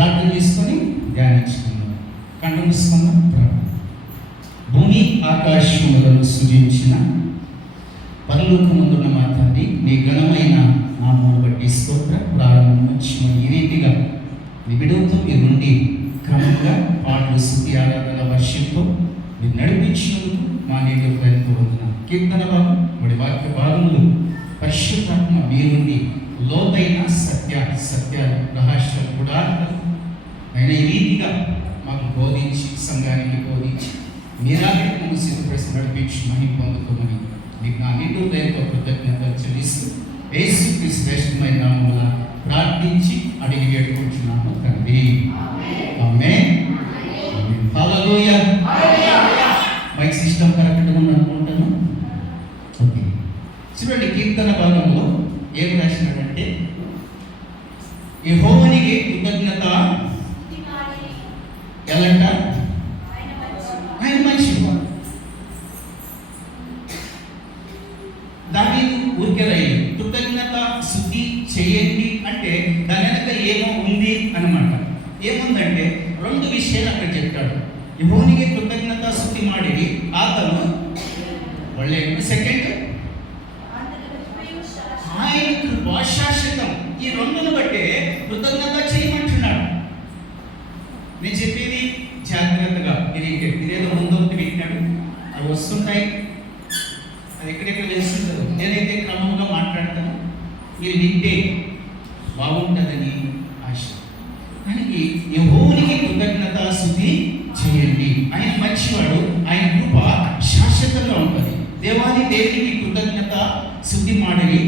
ప్రార్థన చేసుకొని ధ్యానించుకుందాం. కళ్ళు మూసుకుందాం. భూమి ఆకాశములను సృజించిన పరలోకమందున్న మా తండ్రి, నీ ఘనమైన నామమును బట్టి స్తోత్ర. ప్రారంభం నుంచి ఈ రీతిగా వివిడవుతూ మీరు నుండి క్రమంగా పాటలు, స్తుతి, ఆరాధన, వర్షంతో మీరు నడిపించినందుకు మా నీటి ఎంతో వందనాలు. కీర్తన భాగం వాడి వాక్య భాగములు పరిశుద్ధాత్మ మీ నుండి లోతైన సత్యాలు, రహస్యాలు కూడా ఆయన ఈ రీతిగా మాకు బోధించి, సంఘానికి బోధించి మీరాగటి మమ్మల్ని సిద్ధపరిచి నడిపించి మహిమ పొందుకోమని మీకు నా నిండు దయతో కృతజ్ఞతలు చెల్లిస్తూ యేసుక్రీస్తు శ్రేష్టమైన నామమున ప్రార్థించి అడిగి వేడుకుంటున్నాము తండ్రి. ఆమేన్. హల్లెలూయా. మైక్ సిస్టమ్ కరెక్ట్గా అనుకుంటాను. ఓకే, చూడండి, కీర్తన భాగంలో ఏం రాసినాడంటే, యెహోవానికి కృతజ్ఞత ఎలాంట, ఆయన మంచివాడు. దావీదు ఊరికే రాయి కృతజ్ఞత స్తుతి చేయండి అంటే దాని వెనక ఏమో ఉంది అన్నమాట. ఏముందంటే రెండు విషయాలు అక్కడ చెప్తాడు. యెహోవానికి కృతజ్ఞత స్తుతి ಮಾಡಿರಿ ಆತನು ಒಳ್ಳೆಯ. సెకండ్, ఆయన కృప శాశ్వతం. ఈ రెండును బట్టే కృతజ్ఞత చేయమంటున్నాడు. నేను చెప్పేది జాగ్రత్తగా మీరేదో ముందు వింటాడు, అవి వస్తుంటాయి, అది ఎక్కడెక్కడ వేస్తుంటారు. నేనైతే క్రమంగా మాట్లాడతాను, మీరు వింటే బాగుంటుందని ఆశ. దానికి యెహోవానికి కృతజ్ఞత స్తుతి చేయండి. ఆయన మంచివాడు, ఆయన కృప శాశ్వతంగా ఉంటుంది. దేవాది దేవునికి కృతజ్ఞత స్తుతి ಮಾಡಿರಿ,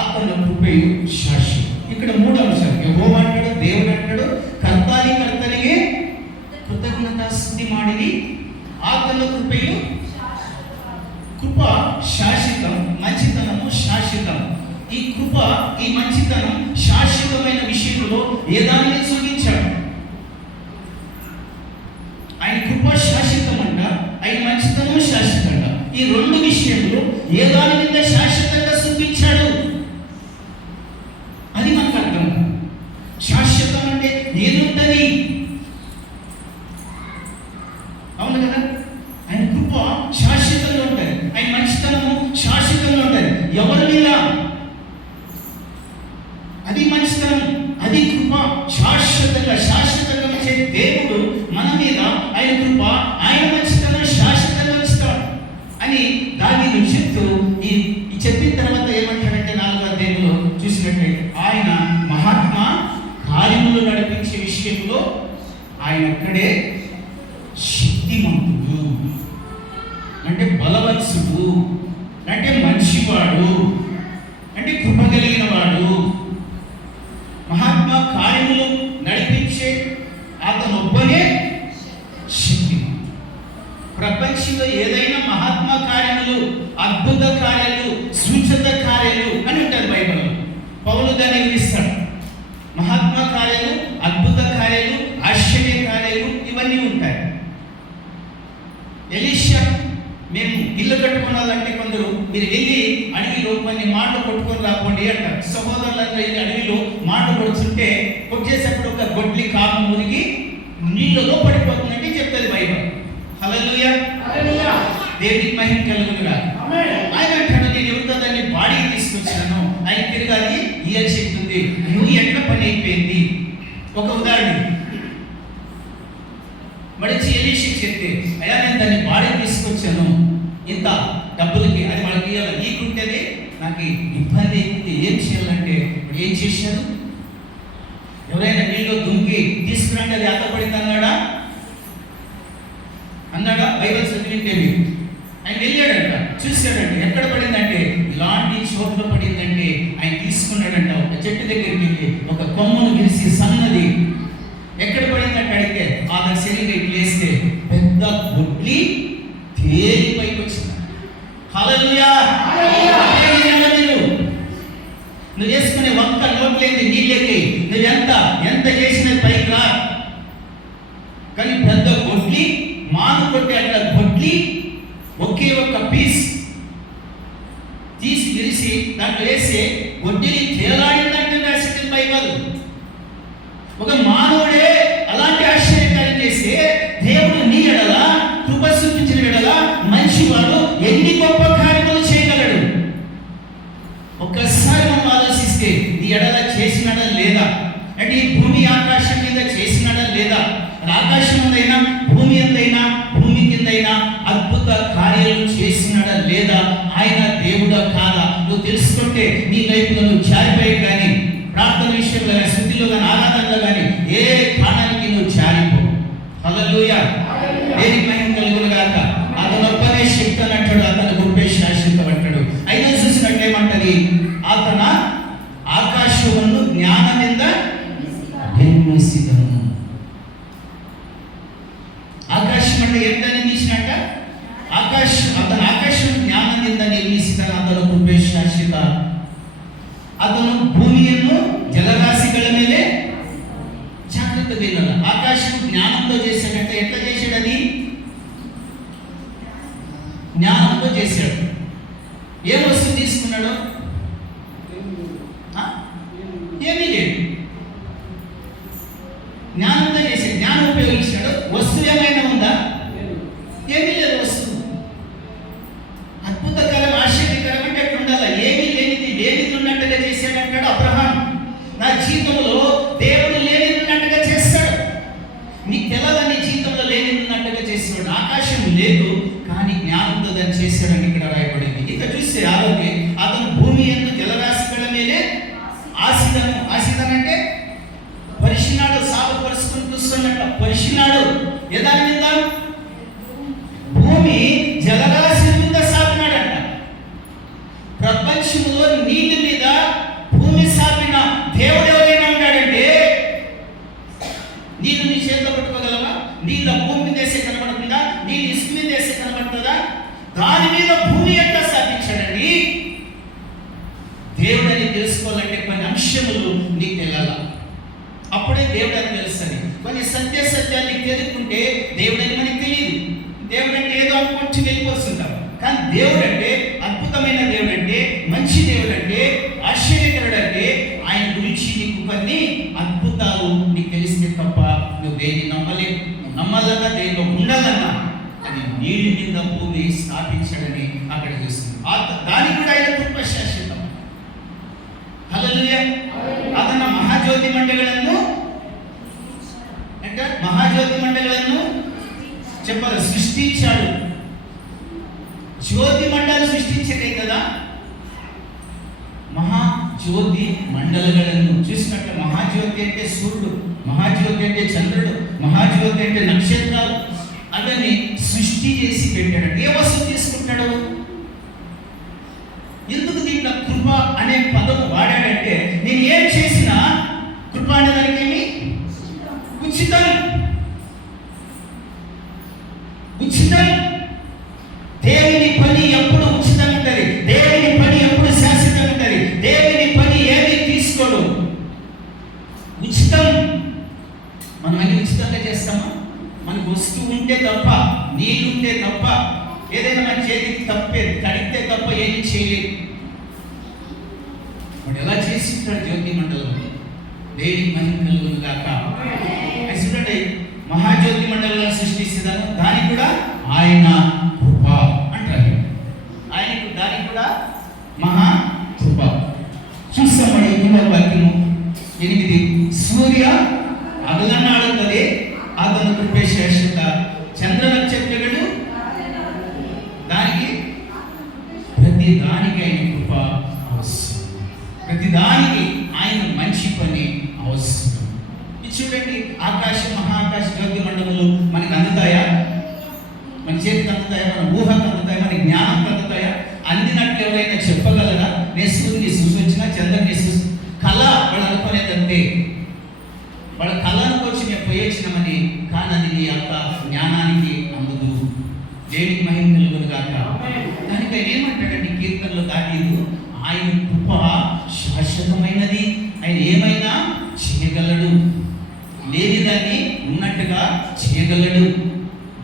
ఆత్మల కృపయు శాశ్వతం. ఇక్కడ మూడు అంశాలు. యెహోవా అంటాడు, దేవుడు అంటాడు, కర్తలిగే కృతజ్ఞత స్తుతి ಮಾಡಿರಿ, ఆత్మల కృపయు. కృప శాశ్వతం, మంచితనము శాశ్వతం. ఈ కృప, ఈ మంచితనం శాశ్వతమైన విషయంలో ఏ దానిని చూపించాడు. ఆయన కృప శాశ్వతం అంట, ఆయన మంచితనం శాశ్వతం అంట. ఈ రెండు విషయంలో ఏ దాని మీద శాశ్వతంగా చూపించాడు అది మనకు అర్థం. శాశ్వతం అంటే ఏదుంటది, అవును కదా. ఆయన కృప శాశ్వతంగా ఉంటుంది, ఆయన మంచితనము శాశ్వతంగా ఉంటుంది. ఎవరి మీద అది మంచితనం, అది కృప శాశ్వతంగా వచ్చే దేవుడు మన మీద ఆయన కృప, ఆయన మంచితనం శాశ్వతంగా ఉంచుతాడు అని దావీదు చెప్తూ ఈ చెప్పిన తర్వాత ఏమంటాడంటే 4వ అధ్యాయంలో చూసినట్లయితే ఆయన మహాత్మ కార్యములు నడిపించే విషయంలో ఆయన ఒక్కడే శక్తిమంతుడు, అంటే బలవంతుడు, అంటే మంచివాడు, అంటే కృప కలిగిన వాడు. మహాత్మ కార్యములు నడిపించే అతను ఒక్కడే శక్తిమంతుడు. ప్రపంచంలో ఏదైనా మహాత్మ కార్యములు, అద్భుత కార్యాలు, సూచక కార్యాలు అని ఉంటారు బైబిల్లో. పౌలు దాన్ని వివరిస్తాడు. మహాత్మ కార్యాలు, అద్భుత కార్యాలు, ఆశ్చర్య కార్యాలు ఇవన్నీ ఉంటాయి. ఎలీషా, మేము ఇల్లు కట్టుకోవాలంటే కొందరు మీరు వెళ్ళి అడవిలో కొన్ని మాటలు కొట్టుకొని రాకండి అంటారు. సహోదరులందరూ వెళ్ళి అడవిలో మాట కొడుతుంటే కొట్టేసేప్పుడు ఒక గొడ్లి కాపు మునిగి నీళ్ళలో పడిపోతుందంటే చెప్తుంది బైబిల్. హల్లెలూయా. దేవునికి మహిమ కలుగునుగా. ఆయన అంటాడు, నేను ఎవరితో దాన్ని బాడీకి తీసుకొచ్చాను, ఆయన తిరగాలి ఇయర్ చెప్తుంది, నువ్వు ఎట్లా పని అయిపోయింది. ఒక ఉదాహరణ, మడిచి ఎలీషాకి చెప్తే, అయ్యా నేను దాన్ని బాడీకి తీసుకొచ్చాను ఇంత డబ్బులకి, అది మనకి నీకుంటేనే నాకు ఇబ్బంది అయిపోయింది, ఏం చేయాలంటే ఏం చేశాడు, ఎవరైనా నీళ్ళు దుంకి తీసుకురండి అది అతపడింది అన్నాడా బైబిల్ చదివింటే ఆయన వెళ్ళాడంట, చూశాడంట, ఎక్కడ పడిందంటే ఇలాంటి చోట్ల పడిందంటే ఆయన తీసుకున్నాడంట. ఒక చెట్టు దగ్గరికి వెళ్ళి ఒక కొమ్మను విరిసి సన్నది ఎక్కడ పడిందంటే అడిగితే ఆ శరీరం వేస్తే పెద్ద గుడ్లి తేలి పైకి వచ్చింది. హల్లెలూయా. నువ్వు చేసుకునే ఒక్క నోట్లేంది నీళ్ళకి నువ్వు ఎంత చేసిన పైకి రా, కానీ పెద్ద గొడ్లి మాను కొట్టి అట్లా గొడ్లి ఒకే ఒక్క పీస్ తీసి విరిసి దాంట్లో వేసి గొడ్డిని తేలాడిందంటే రాసింది బైబిల్. ఒక మానవుడే ఎన్ని గొప్ప కార్యములు చేయగలడు. ఒక్కసారి మనం ఆలోచిస్తే ఈ ఎడల చేసినడా లేదా, అంటే ఈ భూమి ఆకాశం మీద చేసినడా లేదా, ఆకాశం ఉందైనా భూమి ఎందైనా భూమి కిందైనా అద్భుత కార్యాలు చేసినడా లేదా, ఆయన దేవుడా కాదా నువ్వు తెలుసుకుంటే నీ లైఫ్లో నువ్వు జారిపోయి కానీ, ప్రార్థన విషయంలో కానీ, స్థుతిలో కానీ, ఆరాధనలో కానీ ఏ కారణానికి నువ్వు జారిపో. హల్లెలూయా, దేనికి మహిమ కలుగును గాక. అతను ఒక్కనే శక్తి అన్నట్టు అతను గొప్ప శాశ్వతం అంటాడు. అయినా చూసినట్టేమంటది, అతను ఆకాశమును జ్ఞానమింద నిర్మించిదను. ఆకాశం అంటే ఏంటని తీసినట్ట, అతను ఆకాశం జ్ఞానమింద నిర్మించిదను. అతను గొప్ప శాశ్వత. అతను భూమిಯನ್ನು జలరాశిಗಳ ಮೇಲೆ జాగ్రత్తగా. ఆకాశం జ్ఞానంతో చేశాడంటే ఎట్లా చేశాడని, జ్ఞానంతో చేశాడు. ఏ వస్తువు తీసుకున్నాడు, ఏమీ లేదు, జ్ఞానంతో చేశాడు. జ్ఞానం ఉపయోగించాడు. వస్తువు ఏమైనా ఉందా, ఏమీ లేదు వస్తువు. అద్భుతకరం, ఆశ్చర్యకరం అంటే ఎట్లా ఉండాలి, ఏమీ లేనిది లేనిది ఉన్నట్టుగా చేశాడు అంటాడు అబ్రహాం. నా జీవితంలో దేవుడు లేనిది ఉన్నట్టుగా చేస్తాడు. నీ తెలని జీవితంలో లేనిది ఉన్నట్టుగా చేస్తాడు. ఆకాశం లేదు కానీ జ్ఞానంతో దాన్ని చేశాడని ఇక్కడ రాయబడింది. ఇక చూస్తే ఆలోకి, అతను భూమి యందు జలరాశిಗಳ ಮೇಲೆ ఆసిదను. ఆసిదన్ అంటే పరిశీనాడు, సాగుపరుచుకుని చూస్తున్నట్టు పరిశీనాడు. ఏదాని మీద, భూమి జలరాశి మీద సాపినాడంట. ప్రపంచంలో నీటి మీద భూమి సాపిన దేవుడు ఎవరైనా ఉన్నాడంటే, నీళ్ళు నీ చేతిలో పట్టుకోగలవా? నీళ్ళ భూమి దేశం కనబడుతుందా? నీళ్ళు ఇసుక మీద దేశం కనబడుతుందా? దాని మీద భూమి ఎట్లా స్థాపించాడండి. దేవుడు అని తెలుసుకోవాలంటే కొన్ని అంశములు నీకు తెలియాలా, అప్పుడే దేవుడు అని తెలుస్తుంది. కొన్ని సత్యాన్ని తెలుసుకుంటే దేవుడు అని మనకి తెలియదు. దేవుడు అంటే ఏదో అనుకుంటూ వెళ్ళిపోతుంటాం. కానీ దేవుడు అంటే అద్భుతమైన దేవుడు అంటే, మంచి దేవుడు అంటే, ఆశ్చర్యకరుడు అంటే, ఆయన గురించి నీకు కొన్ని అద్భుతాలు నీకు తెలిస్తే తప్ప నువ్వు దేన్ని నమ్మలేవు. నువ్వు నమ్మాలన్నా, దేనిలో ఉండాలన్నా అది నీళ్ళ మీద భూమి స్థాపించడని అక్కడ చూస్తుంది. దానికి కూడా ఆయన కృప శాశ్వతం. హల్లెలూయా. అతను మహాజ్యోతి మండలను అంటే మహాజ్యోతి మండలను చెప్పాలి సృష్టించాడు. జ్యోతి మండలం సృష్టించడే కదా, మహాజ్యోతి మండలಗಳನ್ನು చూసినట్టు. మహాజ్యోతి అంటే సూర్యుడు, మహాజ్యోతి అంటే చంద్రుడు, మహాజ్యోతి అంటే నక్షత్రాలు, అవన్నీ సృష్టి చేసి పెట్టాడు. ఏ వస్తువు తీసుకుంటాడు? ఎందుకు దీంట్లో కృప అనే పదం వాడాడంటే, నేను ఏం చేసినా కృప అనే దానికి ఉచితం. ఉచితం. దేవుని పని ఎప్పుడు ఉచితం ఉంటుంది. దేవుని పని ఎప్పుడు శాశ్వతం ఉంటుంది. దేవుని పని ఏమి తీసుకోడు, ఉచితం. మనం అన్ని ఉచితంగా చేస్తామా? మనకు వస్తువు ఉంటే తప్ప, నీళ్ళు ఉంటే తప్ప, ఏదైనా మన చేతికి తప్పే కడిగితే తప్ప ఏమి చేయలేదు. వాడు ఎలా చేసి ఉంటాడు జ్యోతి మండలం. దేనికి మహిమ కలుగును గాక. చూడండి, మహాజ్యోతి మండలం సృష్టిస్తాను, దానికి కూడా ఆయన కృప అంటారు. ఆయనకు దానికి కూడా మహా కృప. చూస్తామని వాక్యము 8, సూర్య అగలన్నాడుతుంది, అతను కృపే శ్రేష్ఠత. చంద్ర నక్షత్రములు దానికి ప్రతి దానికి ఆయన కృప అవసరం. ప్రతి దానికి ఆయన మంచి పని అవసరం. చూడండి, ఆకాశం, మహాకాశ, జ్యోతి మండలములు మనకు అందుతాయా? మన చేతికి అందుతాయా? మన ఊహకు అందుతాయా? మన జ్ఞానం అందుతాయా? అందినట్లు ఎవరైనా చెప్పగలరా? నేను సూర్యుని సూచించిన, చంద్రుని కళ వాళ్ళు అనుకునేదంతే. వాళ్ళ కళను వచ్చి మేము పోయొచ్చినామని, కానీ అది నీ యొక్క జ్ఞానానికి అందదు. దేనికి మహిమ కలుగును గాక. దానికి ఆయన ఏమంటాడంటే కీర్తనలో దావీదు, ఆయన కృప శాశ్వతమైనది, ఆయన ఏమైనా చేయగలడు, లేనిదాన్ని ఉన్నట్టుగా చేయగలడు,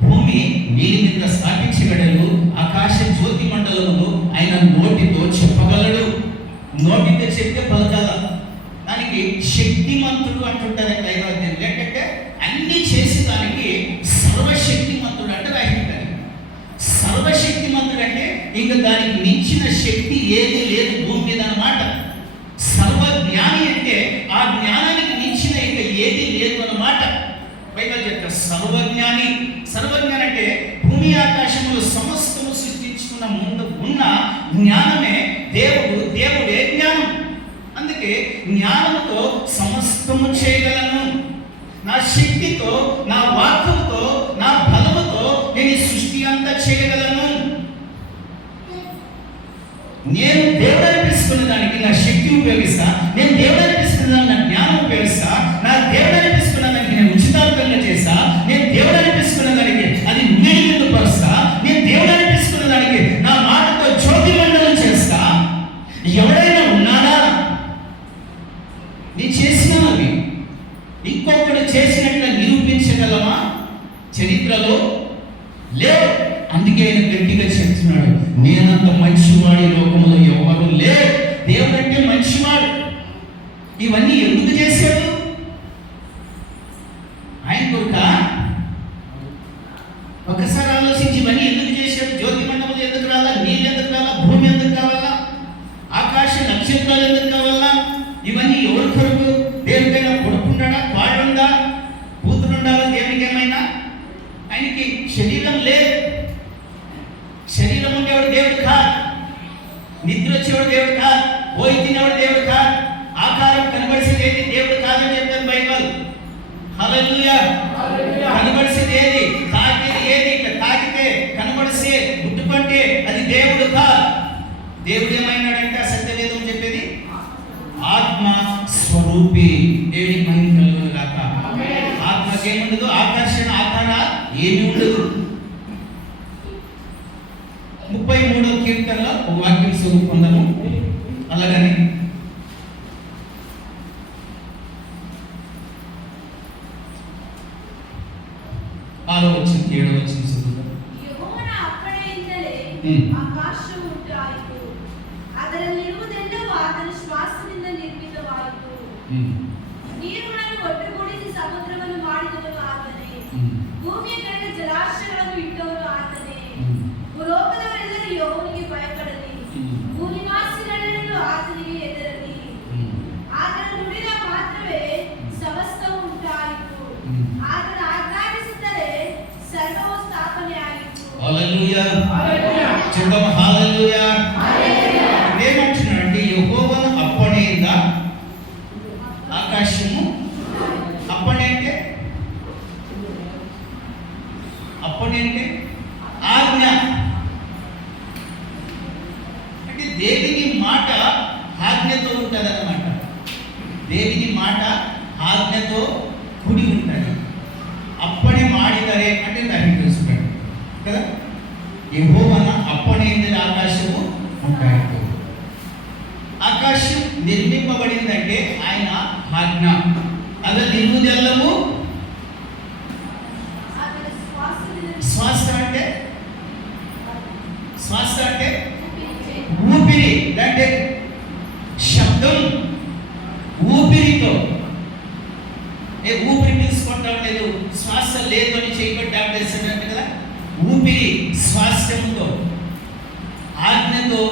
భూమి నీళ్ళ మీద స్థాపించగలడు, ఆకాశ జ్యోతి మండలములు ఆయన నోటితో చెప్పగలడు. నోటితో చెప్తే పలకాల. దానికి శక్తిమంతుడు అంటుంటారు 5వ అధ్యాయం. లేకంటే అన్ని చేసి దానికి సర్వశక్తిమంతుడు అంటే రాయింటారు. సర్వశక్తిమంతుడు అంటే మించిన శక్తి ఏది లేదు భూమి మీద అన్నమాట. సర్వజ్ఞాని అంటే ఆ జ్ఞానానికి మించిన ఇక ఏది లేదు అన్నమాట. బైబిల్ చెప్తారు సర్వజ్ఞాని. సర్వజ్ఞాని అంటే భూమి ఆకాశములు సమస్తము సృష్టించుకున్న ముందు ఉన్న జ్ఞానమే దేవుడే జ్ఞానం. అందుకే జ్ఞానంతో సమస్తము చేయగలను. నా శక్తితో, నా వాక్కుతో, నా బలముతో నేను ఈ సృష్టి అంతా చేయగలను. నేను దేవుడు అనిపిస్తున్న దానికి నా శక్తి ఉపయోగిస్తా, నేను దేవుడు అనిపిస్తున్న దానికి నా జ్ఞానం ఉపయోగిస్తా, నా దేవుడు అనిపిస్తున్న దానికి నేను ఉచితార్థంగా చేస్తా, నేను దేవుడు అనిపిస్తున్న దానికి అది నిలుగు పరుస్తా, నేను దేవుడు అనిపిస్తున్న దానికి నా మాటతో జ్యోతి మండలం చేస్తా. ఎవడైనా ఉన్నాడా? నేను చేసినవి ఇంకొకడు చేసినట్లు నిరూపించగలమా? చరిత్రలో లేవు. అందుకే ఆయన గట్టిగా చెప్తున్నాడు, నేనంత మంచివాడి లోకంలో ఎవరు లేరు. దేవుడు అంటే మంచివాడు. ఇవన్నీ ఎందుకు చేశాడు? ఆయన కొరక ఒకసారి ఆలోచించి ఇవన్నీ ఎందుకు చేశాడు? జ్యోతి మండపం ఎందుకు రావాలా? నీళ్ళు ఎందుకు రావాలా? భూమి ఎందుకు కావాలా? ఆకాశ నక్షత్రాలు ఎందుకు కావాలా? ఇవన్నీ ఎవరి కొరకు? దేవుడికైనా కొడుకుంటాడా? వాడుందా? కూతురుండాలా? దేవునికి ఏమైనా? ఆయనకి శరీరం లేదు. శరీరం ఉండేవాడు దేవుడు కాదు. నిద్ర వచ్చేవాడు దేవుడు కాదు. పోయి తినేవాడు దేవుడు కాదు. ఆకారం కనబడిసేది ఏది దేవుడు కాదని చెప్తాను బైబిల్. హల్లెలూయా. కనబడిసేది ఏది, తాకేది ఏది, ఇట్లా తాకితే కనబడిసే ముట్టుకుంటే అది దేవుడు కాదు. దేవుడు ఏమైనాడంటే సత్యవేదం చెప్పేది ఆత్మ స్వరూపి. దేవుడికి మహిమ కలుగును గాక. ఆత్మకి ఏముండదు, ఆకర్షణ ఆకార ఏమి ఉండదు. 33వ కీర్తనలో ఒక వాక్యం చదువుకుందాము. అలాగని 6వ వచనం 7వ వచనం చదువుదాం. ಯೆಹೋವನ ಅಪ್ಪಣೆಯಿಂದಲೇ ಆಕಾಶವು ಉಂಟಾಯಿತು, ಅದರಲ್ಲಿರುವುದೆಲ್ಲವೂ ಆತನ ಶ್ವಾಸದಿಂದ ನಿರ್ಮಿತವಾಯಿತು. ನೀರುಗಳನ್ನು ಒಟ್ಟುಗೂಡಿಸಿ ಸಮುದ್ರವನ್ನು ಮಾಡಿದವನು ಆತನೇ, ಭೂಮಿಯ ಕೆಳಗೆ ಜಲಾಶಯಗಳನ್ನು ಇಟ್ಟವನು ಆತನೇ. ಭೂಲೋಕದವರೆಲ್ಲರೂ ಯೆಹೋವನಿಗೆ ಭಯಪಡಲಿ, ಭೂನಿವಾಸಿಗಳೆಲ್ಲರೂ ಆತನಿಗೆ ಹೆದರಲಿ. ಆತನ ನುಡಿದ ಮಾತ್ರವೇ ಸಮಸ್ತವು ಉಂಟಾಯಿತು, ಆತನ ಆಜ್ಞಾಪಿಸಿದರೆ ಸರ್ವವು ಸ್ಥಾಪನೆ ಆಯಿತು. హల్లెలూయా. చెప్దాం హల్లెలూయా. ఏమంటున్నాడంటే యెహోవా అప్పణೆಯಿಂದ ఆకాశము. అప్పణೆ అంటే ఆజ్ఞ. అంటే దేవుని మాట ఆజ్ఞతో ఉంటుంది అన్నమాట. దేవుని మాట ఆజ్ఞతో కూడి ఉంటుంది. అప్పಣೆ ಮಾಡಿದರೆ అంటే దాన్ని తెలుసుకుంటాడు కదా. యెహోవన అప్పణೆಯಿಂದ ఆకాశము ఉంటాయి. ఆకాశం నిర్మింపబడిందంటే ఆయన ఆజ్ఞ. ಅದರಲ್ಲಿರುವುದೆಲ್ಲವೂ ಆತನ శ్వాస అంటే ఊపిరి. అంటే శబ్దం ఊపిరితో. ఊపిరి తీసుకుంటాం లేదు, శ్వాస లేదు అని చేయబడి డాక్టర్ కదా. ఊపిరి స్వాస్థ్యంతో, ఆజ్ఞతో,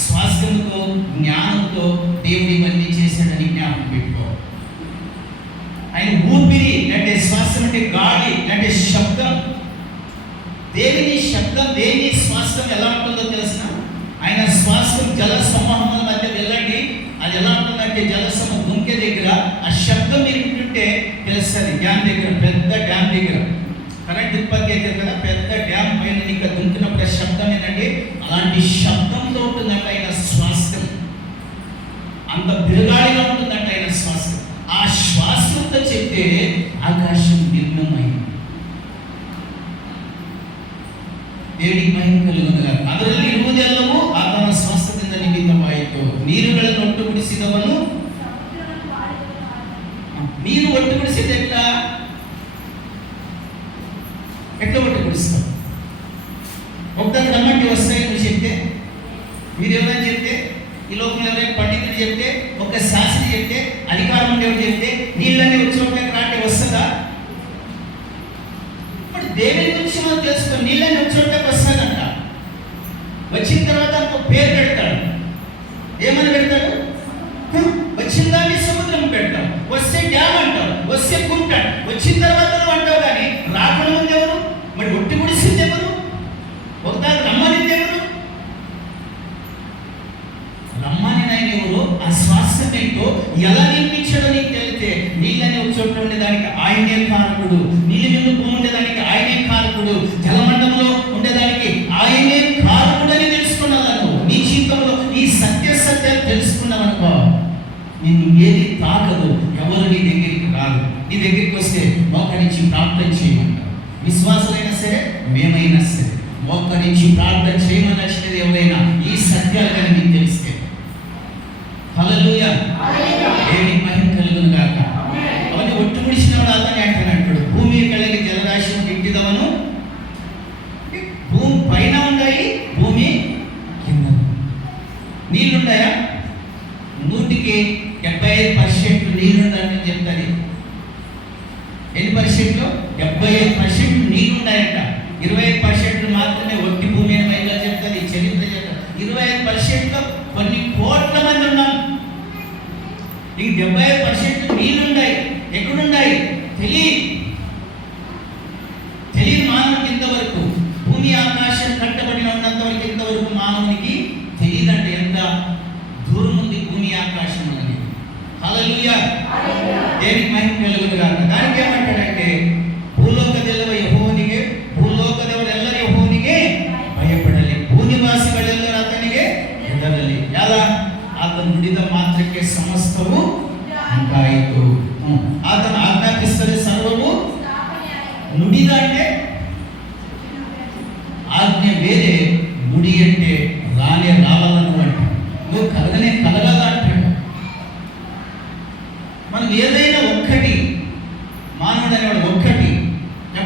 స్వాస్థ్యంతో, జ్ఞానంతో దేవుడి ఇవన్నీ చేశాడని జ్ఞాపకం పెట్టుకో. ఆయన ఊపిరి అంటే శ్వాసం అంటే గాలి అంటే శబ్దం. దేవుని శబ్దం, దేవుని స్వాస్థ్యం ఎలా ఉంటుందో తెలిసిన? ఆయన స్వాస్థ్యం జల సమూహముల మధ్య వెళ్ళండి, అది ఎలా ఉంటుందంటే జల సమూహం దుంకే దగ్గర ఆ శబ్దం మీరు వింటుంటే తెలుస్తుంది. డ్యామ్ దగ్గర, పెద్ద డ్యామ్ దగ్గర కరెంట్ ఉత్పత్తి అవుతుంది కదా, పెద్ద డ్యామ్ పైన ఇంకా దుంకినప్పుడు ఆ శబ్దం ఏంటంటే అలాంటి శబ్దంతో ఉంటుందంట ఆయన స్వాస్థ్యం. అంత బిరుగాడిగా ఉంటుందంట ఆయన శ్వాసం. ఆ శ్వాసంతో చెప్తే ఆకాశం నిర్మమైంది. దేవుడికి మహిమ కలుగును గాక. ಅದರಲ್ಲಿ ಇರುವುದೆಲ್ಲವೂ ಆತನ ಸ್ವಾಸ್ಥ್ಯದಿಂದ ನಿಮಿತ್ತವಾಯಿತು. ನೀರುಗಳನ್ನು ಒಟ್ಟುಗೂಡಿಸಿದವನು. ನೀರು ಒಟ್ಟುಗೂಡಿಸಿದ ఎట్లా ఒట్టుగూడిస్తావు? ఒకదాన్ని రమ్మంటే వస్తాయి. నువ్వు చెప్తే, మీరు ఎవరైనా చెప్తే, ఈ లోకంలో ఎవరైనా పండితుడు చెప్తే, ఒక శాస్త్రి చెప్తే, అధికారం ఉండేవాడు చెప్తే నీళ్ళని వచ్చేవాళ్ళకి రాంటి వస్తుందా? ఇప్పుడు దేవుని గురించి మనం తెలుసుకో, నీళ్ళని వచ్చేవాళ్ళకి వస్తుందంట. వచ్చిన తర్వాత ఒక పేరు పెడతాడు. ఏమని పెడతాడు? వచ్చిన దాన్ని సముద్రం పెడతాం, వస్తే డ్యామ్ అంటాం, వస్తే కుంటాడు. వచ్చిన తర్వాత నువ్వు అంటావు, కానీ రాకుండా ముందు ఎవరు? మరి ఒట్టి గుడిసింది ఎవరు? ఒకదాని రమ్మనింది ఎవరు? రమ్మని ఆయన ఎవరు? ఆ శ్వాసం ఏంటో ఎలా నిర్మించాడో నీకు తెలితే, నీళ్ళని ఒక చోట ఉండేదానికి ఆయనే కారకుడు, నీళ్ళ మీద ఉండేదానికి ఆయనే కారకుడు, జలమండలంలో ఉండేదానికి ఆయనే కారకుడు అని తెలుసుకున్నాను. నీ జీవితంలో ఈ సత్యాలు తెలుసుకున్నావనుకో, నిన్ను ఏది తాకదు, ఎవరు నీ దగ్గరికి రాదు. నీ దగ్గరికి వస్తే మోకరించి ప్రార్థన చేయమంటారు. విశ్వాసులైనా సరే, మేమైనా సరే మోకరించి ప్రార్థన చేయమని వచ్చినది ఎవరైనా ఈ సత్యాలు కానీ నీకు తెలిస్తే. హల్లెలూయా, దేవునికి మహిమ కలుగును గాక. అవన్నీ ఒట్టు ముడిచినవాడు అతని అంటాడు, భూమి కలిగి జలరాశిని పెట్టిదవను. భూమి పైన ఉన్నాయి, భూమి కింద. నీళ్లుంటాయా? 100కి 75% నీళ్లుండాలని చెప్తుంది. ఎన్ని పర్సెంట్లు? 75% నీళ్లుంటాయంట. 25% మాత్రమే ఒట్టి భూమి అని బైబిల్ చెప్తుంది, చరిత్ర చెప్తుంది. 25% కొన్ని కోట్ల మంది ఉన్నాం. ఈ 75% నీళ్లుంటాయి. ఎక్కడున్నాయి? తెలియదు మానవునికి ఇంతవరకు. భూమి ఆకాశం కట్టబడిన ఉన్నంత వరకు ఇంతవరకు మానవునికి తెలియదంటే ఎంత దూరం ఉంది భూమి ఆకాశం అనేది. హల్లెలూయా, దేవునికి మహిమ కలుగును గాక. దానికి ఏమంటాడంటే, భూలోక దేవుడు యెహోవానికే, భూలోక దేవుడు ಎಲ್ಲರೂ యెహోవానికే భయపడಲಿ, ಭೂನಿವಾಸಿಗಳೆಲ್ಲರೂ ಆತನಿಗೆ ಹೆದರಲಿ. ఎలా? ಆತನು ನುಡಿದ ಮಾತ್ರಕ್ಕೆ ಸಮಸ್ತವು ಉಂಟಾಯಿತು. ಆತನು ಆಜ್ಞಾಪಿಸಿದರೆ ಸರ್ವವು ನುಡಿದ అంటే ఆజ్ఞ వేరే, నుడి అంటే రానే రావాలను అంటే నువ్వు కలగనే కలగాల అంటాడు. మనం ఏదైనా ఒక్కటి, మానవుడు అనేవాడు ఒక్కటి,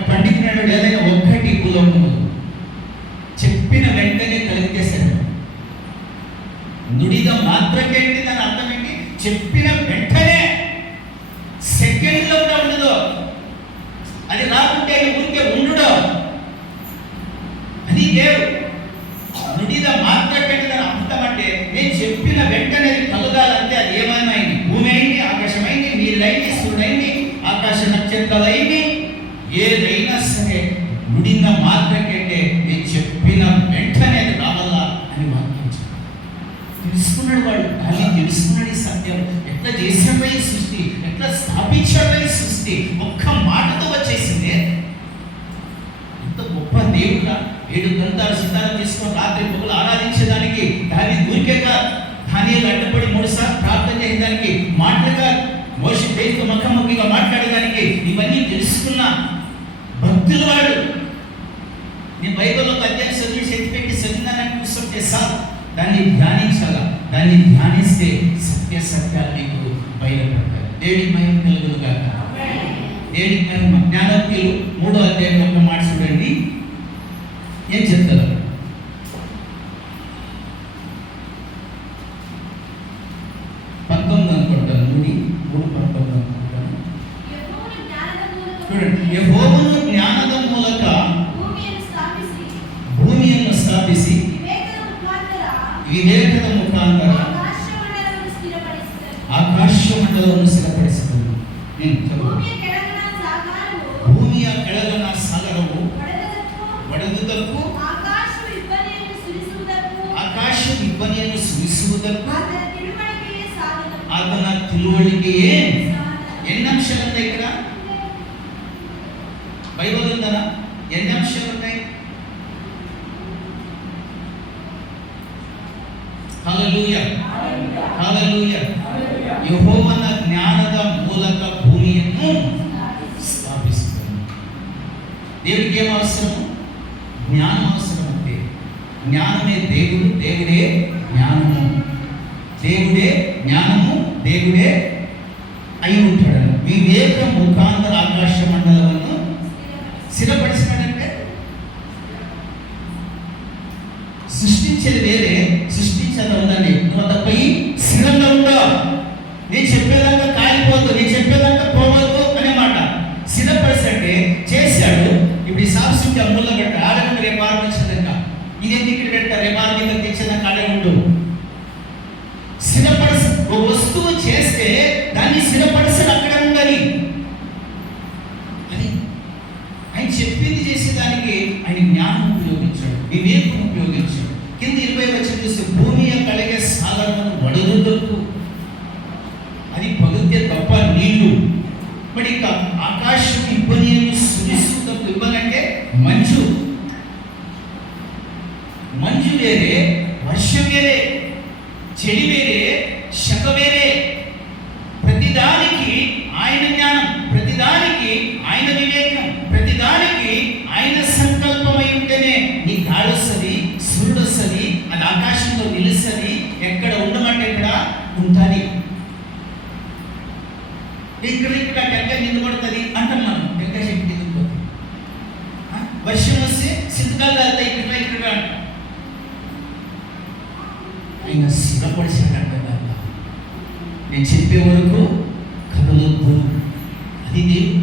పండితుడు అనేవాడు ఏదైనా ఒక్కటి భూలోకములు చెప్పిన వెంటనే కలిగితే సరే. నుడిద మాత్రమే ఏంటి? దాని అర్థం ఏంటి? చెప్పిన వెంటనే సెకండ్లో కూడా ఉండదు. అది రాకుంటే ఊరికే ఉండు. అది దేవుడు. నుడిద మాత్రమే దాని అర్థం అంటే నేను చెప్పిన వెంటనే కలగాలంటే అది ఏమైనా అయింది. భూమి అయింది, ఆకాశం అయింది, నీళ్ళైంది, సూర్యుడైంది, ఆకాశ నక్షత్రాలు అయింది, ఏదైనా సరే నుడిద మాత్రమే నేను చెప్పిన వెంటనే అది రావాలా అని వాక్యించాడు. తెలుసుకున్నాడు వాడు, కానీ తెలుసుకున్నాడు ఈ సత్యం. ఎట్లా చేశాడు ఈ సృష్టి, ఎట్లా స్థాపించాడు ఈ సృష్టి, ఒక్క మాటతో వచ్చేసింది. ఎంత గొప్ప దేవుడా! 7 గ్రంథాలు సితారం తీసుకొని రాత్రి పగలు ఆరాధించేదానికి, దాన్ని ఊరికేగా దానియేలు అడ్డుపడి 3 సార్లు ప్రార్థన చేయడానికి, మాటలుగా మోషే దేవునితో ముఖాముఖిగా మాట్లాడడానికి, ఇవన్నీ తెలుసుకున్న భక్తులు వాడు. నేను బైబిల్లో ఒక అధ్యాయం చదివి శక్తి పెట్టి చదివినానని కూర్చుంటే సార్, దాన్ని ధ్యానించాలా. దాన్ని ధ్యానిస్తే సత్యాలు మీకు బయలుపడతాయి. దేవునికి మహిమ కలుగును గాక. దేవునికి మహిమ. జ్ఞానోక్తులు 3వ అధ్యాయంలో ఒక మాట చూడండి, ఏం చెప్తారు? యెహోవను జ్ఞానದ ಮೂಲಕ ಭೂಮಿಯನ್ನು ಸ್ಥಾಪಿಸಿ ವಿವೇಕದ ಮುಖಾಂತರ ಆಕಾಶಮಂಡಲವನ್ನು ಸ್ಥಿರಪಡಿಸಿದನು. ಭೂಮಿಯ ಕೆಳಗಣ ಸಾಗರವು ಒಡೆದುದಕ್ಕೂ ಆಕಾಶ ಇಬ್ಬನಿಯನ್ನು ಸುರಿಸುವುದಕ್ಕೂ ಆತನ ತಿಳುವಳಿಕೆಯೇ. ఎన్ని అంశాలు ఉన్నాయి ఇక్కడ బైబిల్ ఉందా? ఎన్ని అంశాలు ఉన్నాయి? హల్లెలూయా, హల్లెలూయా. యెహోవನ ಜ್ಞಾನದ ಮೂಲಕ ಭೂಮಿಯನ್ನು ಸ್ಥಾಪಿಸಿದನು. దేవుడికి ఏం అవసరం? జ్ఞానం అవసరం. అంటే జ్ఞానమే దేవుడు, దేవుడే జ్ఞానము, దేవుడే జ్ఞానము, దేవుడే అయి ఉంటాడు. వివేక ముఖాంతర ఆకాశ మండలವನ್ನು స్థిరపరిచినాడంటే సృష్టించేది వేరే, సృష్టించేది ఉందండి. నువ్వు అంత పోయి స్థిరంగా ఉండవు. నేను చెప్పేదాకా కాలిపోద్దు, నేను చెప్పేదాకా పోవద్దు అనే మాట. స్థిరపరిచంటే చేశాడు. ఇప్పుడు ఈ సాక్షి అమూల్లో పెట్ట ఆడగం రేపు ఆరంభించదంట. ಇದೆಂದು ಈ ಕಡೆ పెడతారు రేపార్మిక తెచ్చిన కాడే ఉండు స్థిరపరచ ఒక వస్తువు చేస్తే దాన్ని స్థిరపరచడం అక్కడ ఉండాలి. అది ఆయన చెప్పింది చేసేదానికి ఆయన జ్ఞానం ఉపయోగించాడు, వివేకం ఉపయోగించాడు. కింద 20 వచనం చూస్తే భూమి కలిగే సాగరమును వడరులకు అది పగిలితే తప్ప నీళ్లు. మరి ఇక ఆకాశం ఇబ్బంది సురిస్తుందప్పుడు ఇబ్బంది అంటే మంచు వేరే, వర్షం వేరే, చెడి వేరే, శక వేరే. ప్రతిదానికి ఆయన జ్ఞానం, ప్రతిదానికి ఆయన వివేకం, ప్రతిదానికి ఆయన సంకల్పమై ఉంటేనే నీ గాలి వస్తుంది, సూర్యుడు వస్తుంది, అది ఆకాశంలో నిలుస్తుంది. ఎక్కడ ఉండమంటే ఇక్కడ ఉంటుంది. ఇక్కడ టెంకాయ నిండుపడుతుంది అంటాం మనం, టెంకాయ చెట్టు నిండుకుపోతుంది. వర్షం వస్తే సిద్ధకాలు వెళ్తాయి ఇక్కడ అంటాం. ఆయన స్థిరపరిచాడంట. నేను చెప్పే వరకు కదలొద్దు. అది దేవుడు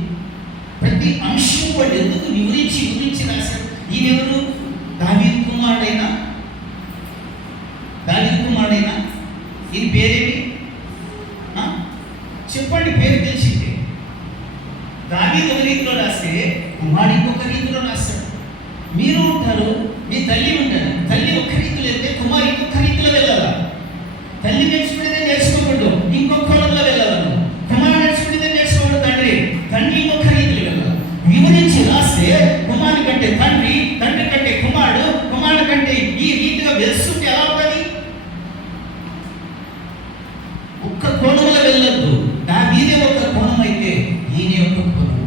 ప్రతి అంశం వాడు ఎందుకు వివరించి రాశాడు. ఈయనెవరు? దావీదు కుమారుడైనా ఈయన పేరేమి చెప్పండి, పేరు తెలిసిందే. దావీదు ఒక రీతిలో రాస్తే కుమారుడు ఇంకొక రీతిలో రాస్తాడు. మీరు ఉంటారు, మీ తల్లి ఉంటారు. తల్లి ఒక్క రీతిలో వెళ్తే కుమారు ఇంకొక రీతిలో వెళ్ళాలా? తల్లి నేర్చుకునేదే నేర్చుకోకూడదు, ఇంకొక కోణంలో వెళ్ళాలను. కుమారుడు నేర్చుకునేదే నేర్చుకోకూడదు, తండ్రి ఇంకొక రీతిలో వెళ్ళాలి. వివరించి రాస్తే కుమారుడు కంటే తండ్రి, తండ్రి కంటే కుమారుడు, కుమారుడు కంటే ఈ రీతిగా వెళ్తుంటే ఎలా ఉంటుంది? ఒక్క కోణంలో వెళ్ళొద్దు. నా మీదే ఒక కోణం అయితే ఈయన యొక్క కోణం.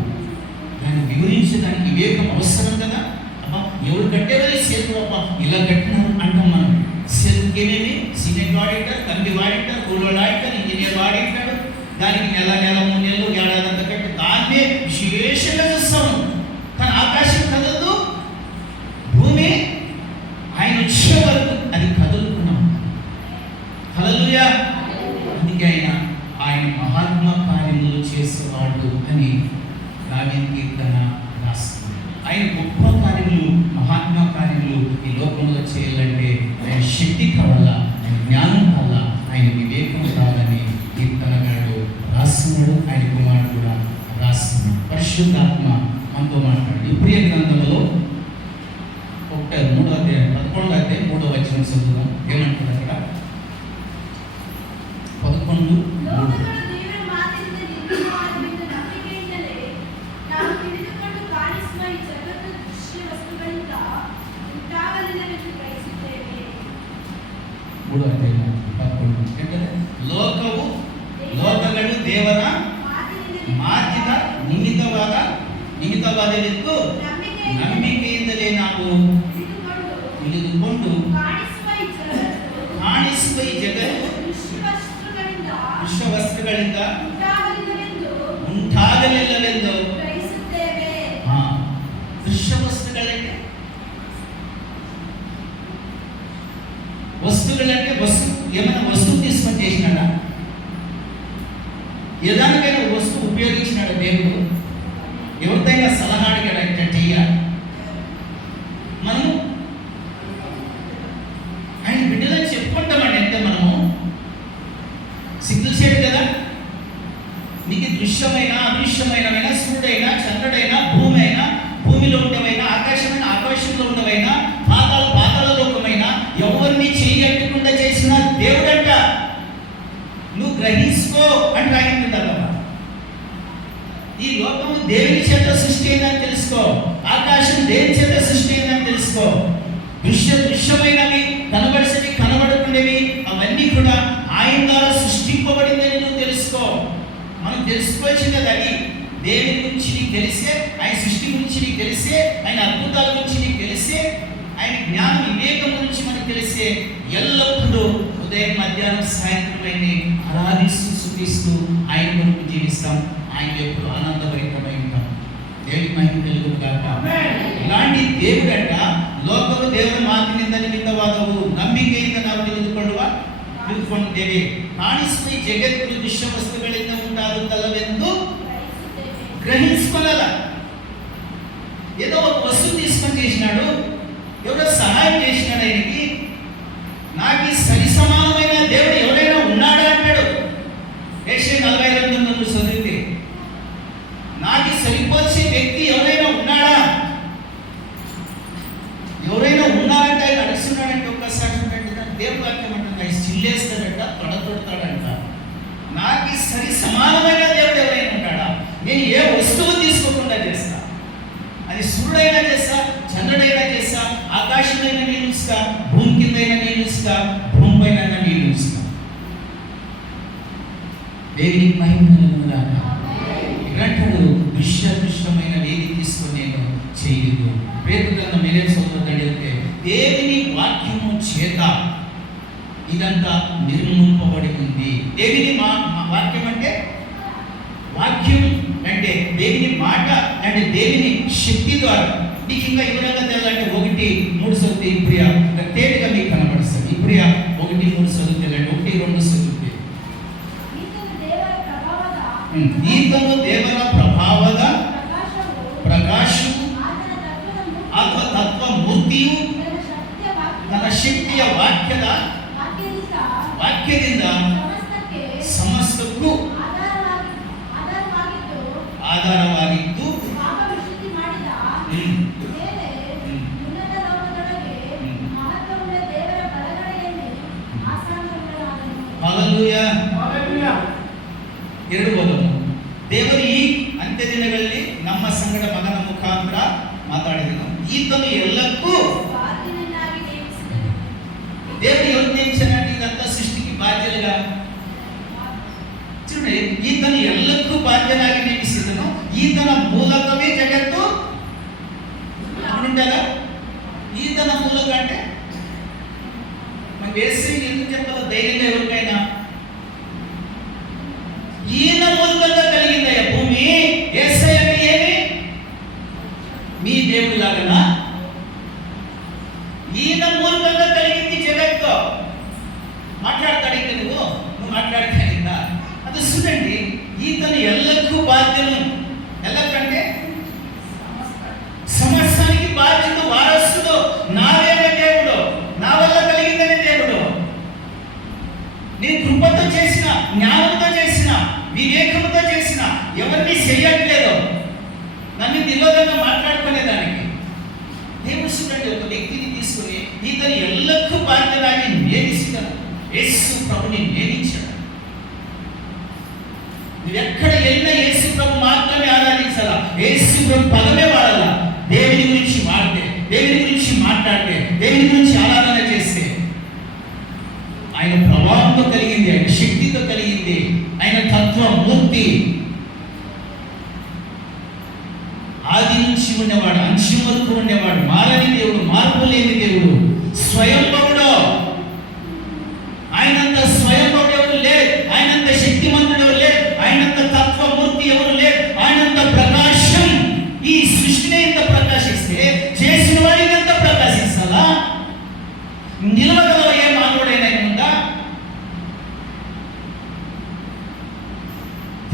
దాన్ని వివరించడానికి వివేకం అవసరం కదా. అబ్బా ఎవరు కట్టేవారి సేతు అబ్బా ఇలా కట్టినారు అంటాం మనం. సేతుకి ఏమేమి సిమెంట్ వాడింటారు, కంది వాడింటారు, కూలోడు వాడింటారు, ఇంజనీర్ వాడింటాడు. దానికి నెల 3 నెలలు ఏడాది అంతా కట్టి దాన్నే విశేషంగా చూస్తాము. కానీ ఆకాశం కదలదు, భూమి ఆయన వచ్చే వరకు అది కదులుకున్నాం. హల్లెలూయా. అందుకే ఆయన మహాత్మ కార్యములు చేసేవాడు అని దావీదు కీర్తన రాస్తుంది. ఆయన గొప్ప కార్యములు, మహాత్మ కార్యములు ఈ లోకంలో చేయాలంటే ఆయన శక్తి కావాలా, ఆయన జ్ఞానం కావాలా, ఆయన వివేకం కావాలని కీర్తనగాడు రాస్తున్నాడు. ఆయన కుమారుడు కూడా రాస్తున్నాడు. పరిశుద్ధాత్మ మనతో మాట్లాడు. ఇబ్రియ గ్రంథంలో 3వ అధ్యాయం 11వ అధ్యాయం 3వ వచనం చదువుదాం. ఏమంటారు అక్కడ? 11 ಲೋಕಗಳು ದೇವರ ಮಾತಿನ ನಿಮಿತ್ತವಾದಲೆಂದು ನಂಬಿಕೆಯಿಂದಲೇ ನಾವು ತಿಳಿದುಕೊಂಡು ಕಾಣಿಸುವ ಈ ಜಗತ್ತು ವಿಶ್ವವಸ್ತುಗಳಿಂದ ಉಂಟಾಗಲಿಲ್ಲವೆಂದು ವಿಶ್ವವಸ್ತುಗಳಂటే వస్తువులంటే ఏమైనా వస్తువు తీసుకొని చేసినాడా? ఏదానికైనా వస్తువు ఉపయోగించినాడు దేవుడు? ఎవరిదైనా సలహా అడిగాడు ఇట్లా చెయ్య? మనము ఆయన బిడ్డలని చెప్పుకుంటామండి. అంటే మనము సిగ్గులు చేయడు కదా. నీకు దృశ్యమైన అదృశ్యమైన సూర్యుడైనా, చంద్రుడైనా, భూమి అయినా, భూమిలో ఉండవైనా, ఆకాశమైన, ఆకాశంలో ఉండవైనా, పాతాళ లోకమైనా ఎవరిని చేయకుండా చేసిన దేవుడంట. నువ్వు గ్రహించుకో అంటే రాయింటుందన్నమాట. ఈ లోకము దేవుని చేత సృష్టి అయిందని తెలుసుకో. ఆకాశం దేవుని చేత సృష్టి అయిందని తెలుసుకో. దృశ్యమైనవి, కనబడుకునేవి అవన్నీ కూడా ఆయన ద్వారా సృష్టింపబడిందని నువ్వు తెలుసుకో. మనం తెలుసుకోవాల్సింది అది. దేవుని గురించి నీకు తెలిసే, ఆయన సృష్టి గురించి నీకు తెలిసే, ఆయన అద్భుతాల గురించి నీకు తెలిసే, ఆయన జ్ఞానం వివేకం గురించి మనకు తెలిసే, ఎల్లప్పుడూ ఉదయం మధ్యాహ్నం సాయంత్రం ఆరాధిస్తూ స్తుతిస్తూ ఆయన కొరకు జీవిస్తాం. ఆయన ఎప్పుడు ఆనందభరితమై ఉంటాం. దేవుడి మహిమ కలుగును గాక. ఇలాంటి దేవుడంట లోకము దేవుని మాతి నిమిత్తవాదవు ನಂಬಿಕೆಯಿಂದ ನಾವು ತಿಳಿದುಕೊಂಡೇವೆ. ಕಾಣಿಸುವ ಜಗತ್ತು ದೃಶ್ಯ ವಸ್ತುಗಳಿಂದ ಉಂಟಾಗುತ್ತಲ್ಲವೆಂದು గ్రహించుకోవాల. ఏదో ఒక వస్తువు తీసుకొని చేసినాడు, ఎవరో సహాయం చేసినాడు, సరిపోల్చే వ్యక్తి ఎవరైనా ఉన్నాడా? ఎవరైనా ఉన్నారంటే ఆయన నడుస్తున్నాడంటే ఒక్కసారి చూడండి, దేవుని వాక్యం అంటుంది ఆయన చిల్లేస్తాడంట, తొడతొడతాడంట. నాకు సరి సమానమైన దేవుడు ఎవరైనా ఉంటాడా? నేను ఏ వస్తువు తీసుకోకుండా చేస్తా, అది సూర్యుడైనా చేస్తా, చంద్రుడైనా చేస్తా, ఆకాశమైన నీళ్ళు ఇస్తా, భూమి కిందైనా నీళ్ళు ఇస్తా, భూమి పైన నీళ్ళు ఇస్తా. దేవునికి మహిమ కలుగునుగాక. ఇలాంటాడు దృశ్యమైన వేది తీసుకొని నేను చేయలేదు. ప్రేతులను మీరే చదువుతాడు అంటే దేవుని వాక్యము చేత ఇదంతా నిర్మూలింపబడి ఉంది. దేవుని వాక్యం అంటే వాక్యం అంటే దేవుని మాట అంటే దేవుని శక్తి ద్వారా నీకు ఇంకా ఈ విధంగా తెల్లంటే 1:3 చదివితే ఇప్రియా తేలిగా మీకు కనబడుతుంది. ఇప్రియా 1:3 చదివితే 1:2 చదివితే ఈతను దేవర ప్రభావద ప్రకాశము ఆత్మతత్వ ಮೂರ್ತಿಯು ತನ್ನ ಶಕ್ತಿಯ ವಾಕ್ಯದಿಂದ ಸಮಸ್ತಕ್ಕೂ ಆಧಾರವಾಗಿದ್ದು ಹಲ್ಲೆಲೂಯಾ. ಎರಡು ಓದೋಣ. ದೇವರು ಈ ಅಂತ್ಯ ದಿನಗಳಲ್ಲಿ ನಮ್ಮ ಸಂಗಡ ಮಗನ ಮುಖಾಂತರ ಮಾತಾಡಿದನು. ಈತನು ಎಲ್ಲಕ್ಕೂ దేవుడు ఎవరు నియమించాడంటే ఇదంతా సృష్టికి బాధ్యులుగా చూడండి. ఈతను ఎల్లಕ್ಕೂ బాధ్యనాಗಿ నియమిಸಿದನು. ఈతನ ಮೂಲಕವೇ జగత్తు అనుండగా. ఈతన ಮೂಲಕ అంటే మన వేసి ఎందుకు చెప్పాలి ధైర్యంగా ఎవరికైనా ఈయన మూలంగా కలిగిందయ్య భూమి. యేసయ్య అంటే ఏమి? మీ దేవుడి లాగా ఈయన మూలంగా కలిగింది జగత్తు. మాట్లాడతాడు ఇంకా నువ్వు మాట్లాడతాడిందా? అది చూడండి. ఈతను ఎల్లಕ್ಕೂ బాధ్యను. ఎల్లకంటే సమస్తానికి బాధ్యత వారసుడు. నావేమే దేవుడు, నా వల్ల కలిగిందనే దేవుడు. నేను కృపతో చేసిన, జ్ఞానంతో చేసిన, వివేకంతో చేసిన, ఎవరిని చేయట్లేదు. నన్ను నిరోధంగా మాట్లాడుకునేదానికి దేవుడు చూడండి ఒక వ్యక్తిని తీసుకుని ఈతను ఎల్లಕ್ಕೂ బాధ్యతని నియమిస్తాడు. యేసు ప్రభుని నియమించాడు. నువ్వు ఎక్కడ వెళ్ళినా యేసు ప్రభు మాత్రమే ఆరాధించాలా. యేసు ప్రభు పదమే వాడాలా. దేవుని గురించి వాడితే, దేవుని గురించి మాట్లాడితే, దేవుని గురించి ఆరాధన చేస్తే ఆయన ప్రభావంతో కలిగింది, ఆయన శక్తితో కలిగింది, ఆయన తత్వమూర్తి. ఆది నుంచి ఉండేవాడు, అంశం వరకు ఉండేవాడు, మారని దేవుడు, మార్పు లేని దేవుడు, స్వయంభవుడు. ఆయనంత స్వయంభవుడు ఎవరు లేదు, ఆయనంత శక్తిమంతుడు ఎవరు లేదు, ఆయనంత తత్వమూర్తి ఎవరు లేదు, ఆయనంత ప్రకాశం. ఈ సృష్టిని ఎంత ప్రకాశిస్తే చేసిన వాడిని ఎంత ప్రకాశిస్తాలా? నిలవగలవ ఏ మానవుడైనా ఉందా?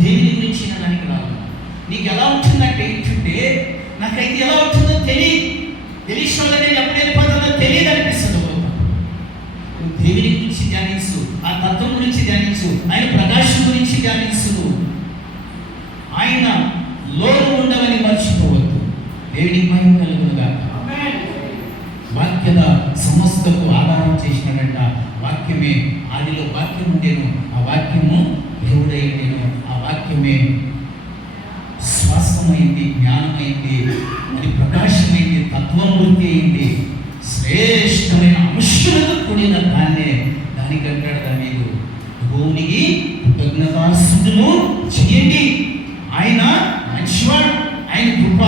దేవుని గురించి దానికి రాదు. నీకు ఎలా ఉంటుందంటే ఇటుంటే నాకైతే ఎలా ఉంటుందో తెలిసిన నేను ఎప్పుడు వెళ్ళిపోతుందో తెలియదు అనిపిస్తుంది. నువ్వు దేవుని గురించి ధ్యానించు, ఆ తత్వం గురించి ధ్యానించు, ఆయన ప్రకాశం గురించి ధ్యానించు. ఆయన లోను ఉండవని మర్చిపోవద్దు. దేవునికి మహిమ కలుగునుగాక. వాక్యద సమస్తకు ఆధారం చేసినాడంట. వాక్యమే ఆదిలో వాక్యం ఉండేను, ఆ వాక్యము దేవుడై ఉండేను, ఆ వాక్యమే శ్వాసమైంది, జ్ఞానమైంది, అది ప్రకాశమైంది, తత్వమూర్తి అయింది, శ్రేష్టమైన అంశాలతో కూడిన దానికంటాడు మీరు భూమికి కృతజ్ఞతాస్తుతులు చేయండి. ఆయన మంచివాడు, ఆయన కృప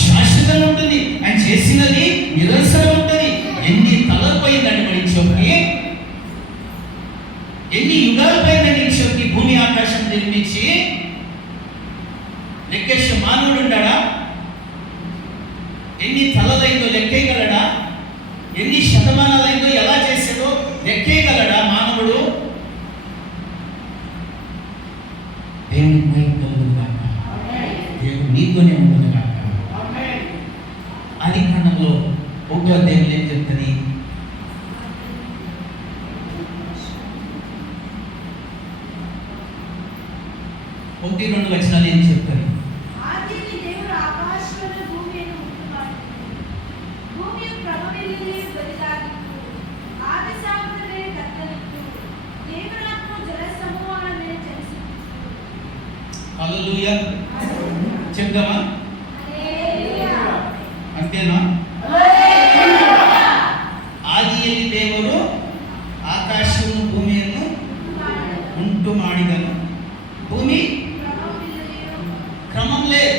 శాశ్వతంగా ఉంటుంది, ఆయన చేసినది నిరంతరం ఉంటుంది. ఎన్ని తలపైందండి మనిషికి, ఎన్ని యుగాలపైందండి మనిషికి భూమి ఆకాశం నిర్మించి లెక్కేసే మానవుడు ఉన్నాడా? ఎన్ని తలలైందో లెక్కేయగలడా? ఎన్ని శతమానాలైందో ఎలా చేశాడో లెక్కేయగలడా మానవుడు? దేవుని మహిమ కలుగునుగాక. దేవుడు నీతోనే ఉండునుగాక. ఆది కాండంలో 1వ అధ్యాయంలో ఏం చెప్తుంది? 1-2 వచనాలు ఏం చెప్తారు? హల్లెలూయా చెప్దామా? అంతేనా? ಆದಿಯಲ್ಲಿ ದೇವರು ಆಕಾಶವನ್ನು ಭೂಮಿಯನ್ನು ಉಂಟು ಮಾಡಿದನು. భూమి క్రమం లేదు.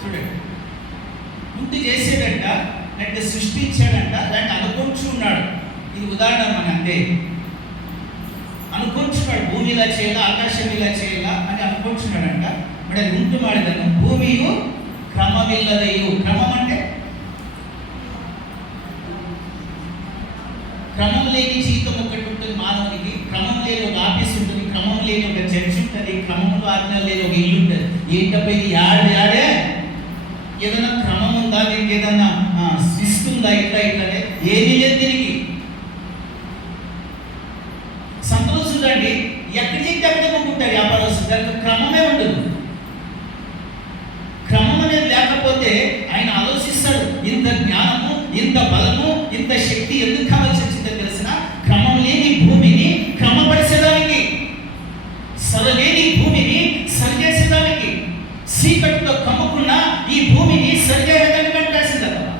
చూడండి, ముందు చేసేటంట, అంటే సృష్టించాడంట, దాన్ని అనుకుంటున్నాడు. ఇది ఉదాహరణ మన అంతే. అనుకుంటున్నాడు భూమి ఇలా చేయాలా, ఆకాశం ఇలా చేయాలా అని అనుకుంటున్నాడంట. మరి అది ఉంటು ಮಾಡಿದನು. భూమియు క్రమమిల్లదయు. క్రమం అంటే క్రమం లేని జీవితం ఒకటి ఉంటుంది మానవునికి. క్రమం లేని ఒక ఆఫీస్ ఉంటుంది, క్రమం లేని ఒక చర్చ్ ఉంటుంది, క్రమంలో ఆజ్ఞలు లేని ఒక ఇల్లు ఉంటుంది. ఏంటప్ప ఇది యాడే ఏదైనా క్రమం ఉందా, దీనికి ఏదన్నా శిస్తుందా, ఇట్లా ఇట్లానే ఏమీ లేదు దీనికి. సంతలో చూడండి, ఎక్కడి నుంచి అక్కడే కొనుక్కుంటారు వ్యాపారస్తులు, దానికి క్రమమే ఉండదు. క్రమం అనేది లేకపోతే ఆయన ఆలోచిస్తాడు, ఇంత జ్ఞానము, ఇంత బలము, ఇంత శక్తి ఎందుకు కావాల్సి వచ్చిందో తెలిసిన, క్రమం లేని భూమిని క్రమపరిచేదానికి, సరలేని భూమిని సరిచేసేదానికి, చీకటితో కమ్ముకున్న ఈ భూమిని సరిచేయడానికి రాసింది కదా.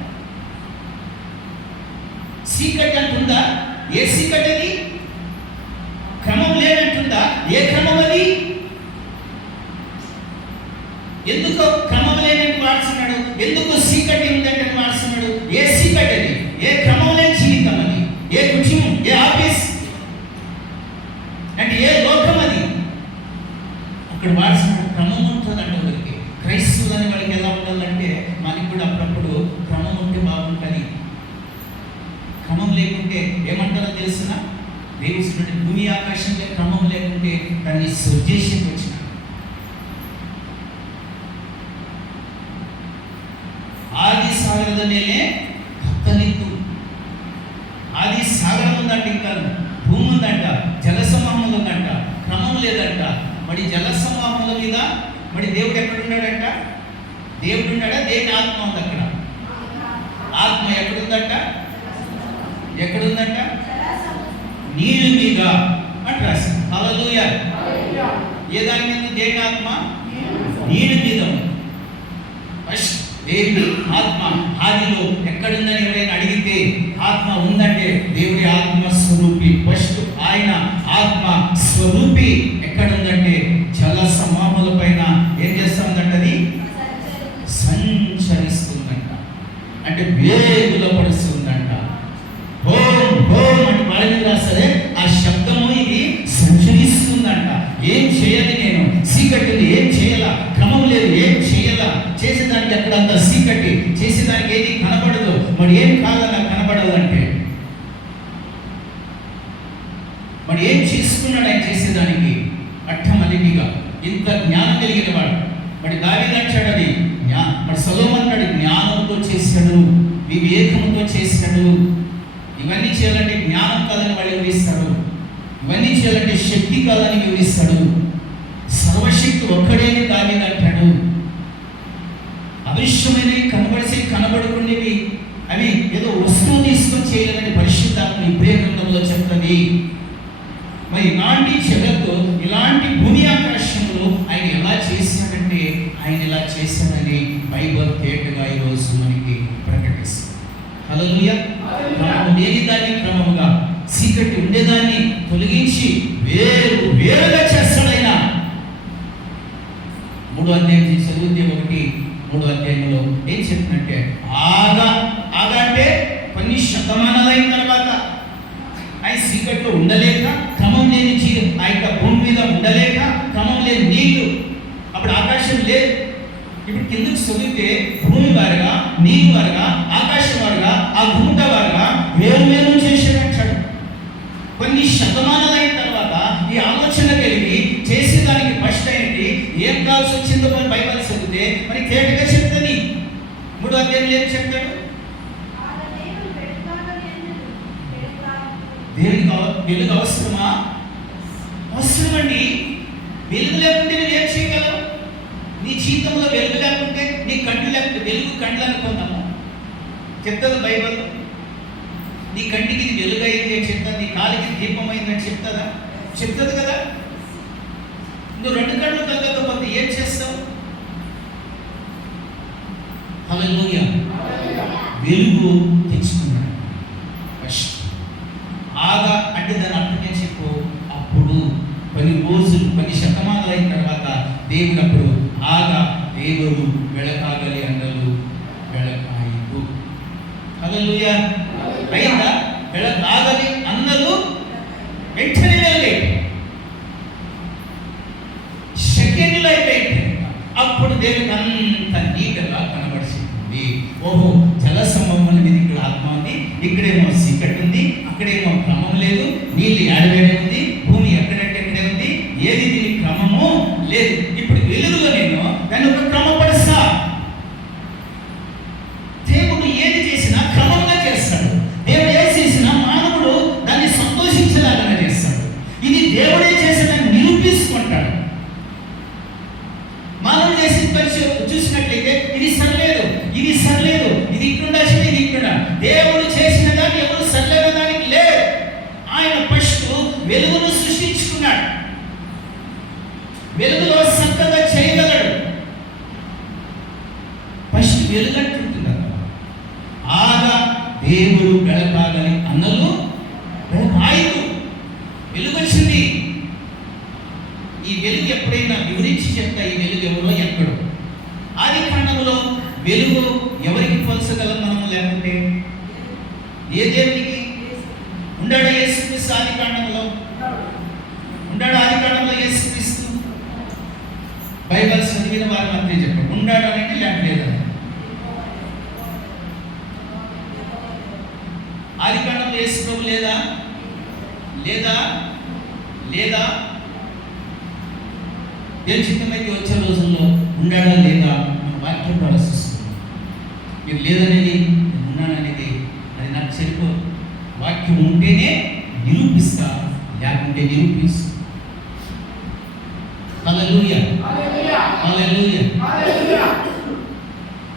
చీకటి అంటుందా? ఏ చీకటి అది? క్రమం లేనంటుందా? ఏ క్రమం అది? ఎందుకు క్రమం లేనట్టు వాడుతున్నాడు? ఎందుకు చీకటి ఉందంటే వాడుతున్నాడు? ఏ చీకటి అది? ఏ క్రమం లేని జీవితం అది? ఏ కుటుంబం, ఏ ఆఫీస్ అంటే ఏ లోకం అది? అక్కడ వాడుతున్నాడు. క్రమం ఉంటుందంటే ఒకరికి. క్రైస్తవులని వాళ్ళకి ఎలా ఉండాలంటే, మనకి కూడా అప్పుడప్పుడు క్రమం ఉంటే బాగుంటుంది. క్రమం లేకుంటే ఏమంటారో తెలిసిన, దేవుడు భూమి ఆకాశంలో క్రమం లేకుంటే దాన్ని సృజేషన్ వచ్చిన ఆది సాగರದ ಮೇಲೆ ಕತ್ತಲಿತ್ತು. ఆది సాగరం ఉందంట, ఇంకా భూమి ఉందంట, జలసమూహం ఉందంట, క్రమం లేదంట. మరి జలసమూహముల మీద మరి దేవుడు ఎక్కడున్నాడంట? దేవుడు ఉన్నాడా? దేవుని ఆత్మ ఉంది అక్కడ. ఆత్మ ఎక్కడుందంట? ఎక్కడుందంట? నీళ్ళు మీద అని రాసింది. హల్లెలూయా. ఏ దాని మీద? దేవుని ఆత్మ నీళ్ళు మీద. ఫస్ట్ దేవుడి ఆత్మ ఆదిలో ఎక్కడుందని ఎవరైనా అడిగితే, ఆత్మ ఉందంటే దేవుడి ఆత్మ స్వరూపి. ఫస్ట్ ఆయన ఆత్మ స్వరూపి ఎక్కడుందంటే జల సమాముల పైన ఏం చేస్తుందంట? అది సంచరిస్తుందంట, అంటే వేగుల పడుతుందంట. హోం హోం అని వాళ్ళని రాసరే ఆ శబ్దము ఇది సంచరిస్తుందంట. ఏం చేయాలి నేను? చీకటిని ఏం చేయాలా? క్రమం లేదు, ఏం చేయాలా? చేసేదానికి అక్కడంతా చీకటి, చేసేదానికి ఏది కనబడదు. మరి ఏం కాదన్నా కనబడాలంటే మరి ఏం చేసుకున్నాడు ఆయన చేసేదానికి? అట్టమలిగిగా ఇంత జ్ఞానం కలిగిన వాడు. మరి దావీదు అంటాడు అది మరి సొలొమోను అంటాడు జ్ఞానంతో చేశాడు, వివేకంతో చేశాడు. ఇవన్నీ చేయాలంటే జ్ఞానం కాదని వాళ్ళు వివరిస్తాడు, ఇవన్నీ చేయాలంటే శక్తి కాదని వివరిస్తాడు. సర్వశక్తి ఒక్కడే దావీదు అంటాడు. అదృశ్యమైనవి కనబడుకునేవి అవి ఏదో వస్తువు తీసుకొని చేయలేదని పరిశుద్ధాత్మ ఇబ్రే గ్రంథంలో చెప్తుంది. మరి ఇలాంటి జగత్తు, ఇలాంటి భూమి ఆకాశంలో ఆయన ఎలా చేశాడంటే, ఆయన ఇలా చేశాడని బైబిల్ తేటగా ఈరోజు మనకి ప్రకటిస్తుంది. హల్లెలూయా. క్రమం లేని దాన్ని క్రమముగా, చీకటి ఉండేదాన్ని తొలగించి వేరుగా చేస్తాడు ఆయన. 3వ అధ్యాయం చదివితే 1-3వ అధ్యాయంలో ఏం చెప్తుందంటే, ఆగా అంటే కొన్ని శతమానాలైన తర్వాత ఆయన చీకట్లో ఉండలేక, క్రమం లేని ఆ యొక్క భూమి మీద ఉండలేక, క్రమం లేని నీళ్లు, అప్పుడు ఆకాశం లేదు. ఇప్పుడు కిందకు చదివితే భూమి వారుగా, నీరు వారుగా, ఆకాశం వారుగా, ఆ గుంట వారుగా వేరు చేసేటట్టాడు. కొన్ని శతమానాలైన తర్వాత ఈ ఆలోచన కలిగి చేసేదానికి ఫస్ట్ అయింది. ఏం కావాల్సి వచ్చిందో మరి బైబిల్ చదివితే మరి తేటగా చెప్తుంది. 3వ అధ్యాయంలో ఏం చెప్తాడు? దేవునికి వెలుగు అవసరమా? అవసరమండి. వెలుగు లేకుంటే నువ్వు ఏం చేయగలవు? నీ జీవితంలో వెలుగు లేకుంటే, నీ కంటి లేకుంటే, వెలుగు కండ్లు అనుకున్నాము చెప్తుంది బైబిల్. నీ కంటికి ఇది వెలుగైంది అని చెప్తుంది, నీ కాలికి దీపం అయిందని చెప్తుందా? చెప్తుంది కదా. నువ్వు 2 కళ్ళు కలగకపోతే ఏం చేస్తావు? హల్లెలూయా. వెలుగు తెచ్చుకున్నాడు ఫస్ట్. ఆగా అంటే దాని అర్థం ఏం చెప్పు, అప్పుడు కొన్ని రోజులు, కొన్ని శతమానాలు అయిన తర్వాత దేవుడు అప్పుడు ఆగా దేవుడు వెళకాగలి అందరూ వెళకాయదు. హల్లెలూయా. అయిందా? వెళకాగలి అందరూ వెంటనే వెళ్ళే సెకండ్లు అయిపోయింది. అప్పుడు దేవుడికి అంత నీట్గా కనబడుతుంది. ఓహో, జల సంబంధం మీద ఇక్కడ ఆత్మ ఉంది, ఇక్కడేమో సీకట్ ఉంది, అక్కడేమో క్రమం లేదు, నీళ్ళు ఏడవేడే ఉంది, భూమి ఎక్కడంటే ఎక్కడే ఉంది, ఏది దీని క్రమము లేదు. ఇప్పుడు వెలుగులో నేను దాన్ని ఒక క్రమపరుస్తా. దేవుడు ఏది చేసినా క్రమంగా చేస్తాడు. దేవుడు ఏది చేసినా మానవుడు దాన్ని సంతోషించలాగా చేస్తాడు. ఇది దేవుడే చేసేదాన్ని నిరూపించుకుంటాడు. మానవుడు చేసిన పని చూసినట్లయితే ఇది సరిలేదు, ఇది సరిలేదు, ఇది ఇట్లుండాల్సింది, ఇది ఇట్లుండా. దేవుడు చేసిన దాన్ని ఎవరు సరిలేని దానికి లేదు. ఆయన ఫస్ట్ వెలుగును సృష్టించుకున్నాడు. వెలుగులో చక్కగా చేయగలడు. ఫస్ట్ వెలుగంటుంటుంది. ఆగా దేవుడు వెళకాగని అన్నలు వెళకాయదు. వెలుగు వచ్చింది. ఈ వెలుగు ఎప్పుడైనా వివరించి చెప్తా, ఈ వెలుగు ఎవరో ఎక్కడో. ఆది కాండంలో వెలుగు ఎవరికి పోల్చగలం మనం? లేకుంటే ఏ దేవునికి ఉండాడు? యేసుక్రీస్తు ఆది కాండంలో ఉండాడు. ఆది కాండంలో యేసుక్రీస్తు బైబిల్ చదివిన వారు మాత్రమే చెప్పాడు ఉండాడు అంటే, లేకపోతే ఆది కాండంలో యేసు ప్రభు లేదా లేదా లేదా దేవుని చిత్తమైతే వచ్చే రోజుల్లో ఉండాడా లేదా మన వాక్యం ఆలోచిస్తున్నాం. మీరు లేదనేది, ఉన్నాననేది అది నాకు సరిపో. వాక్యం ఉంటేనే నిరూపిస్తా, లేకుంటే నిరూపిస్తా. హల్లెలూయా, హల్లెలూయా.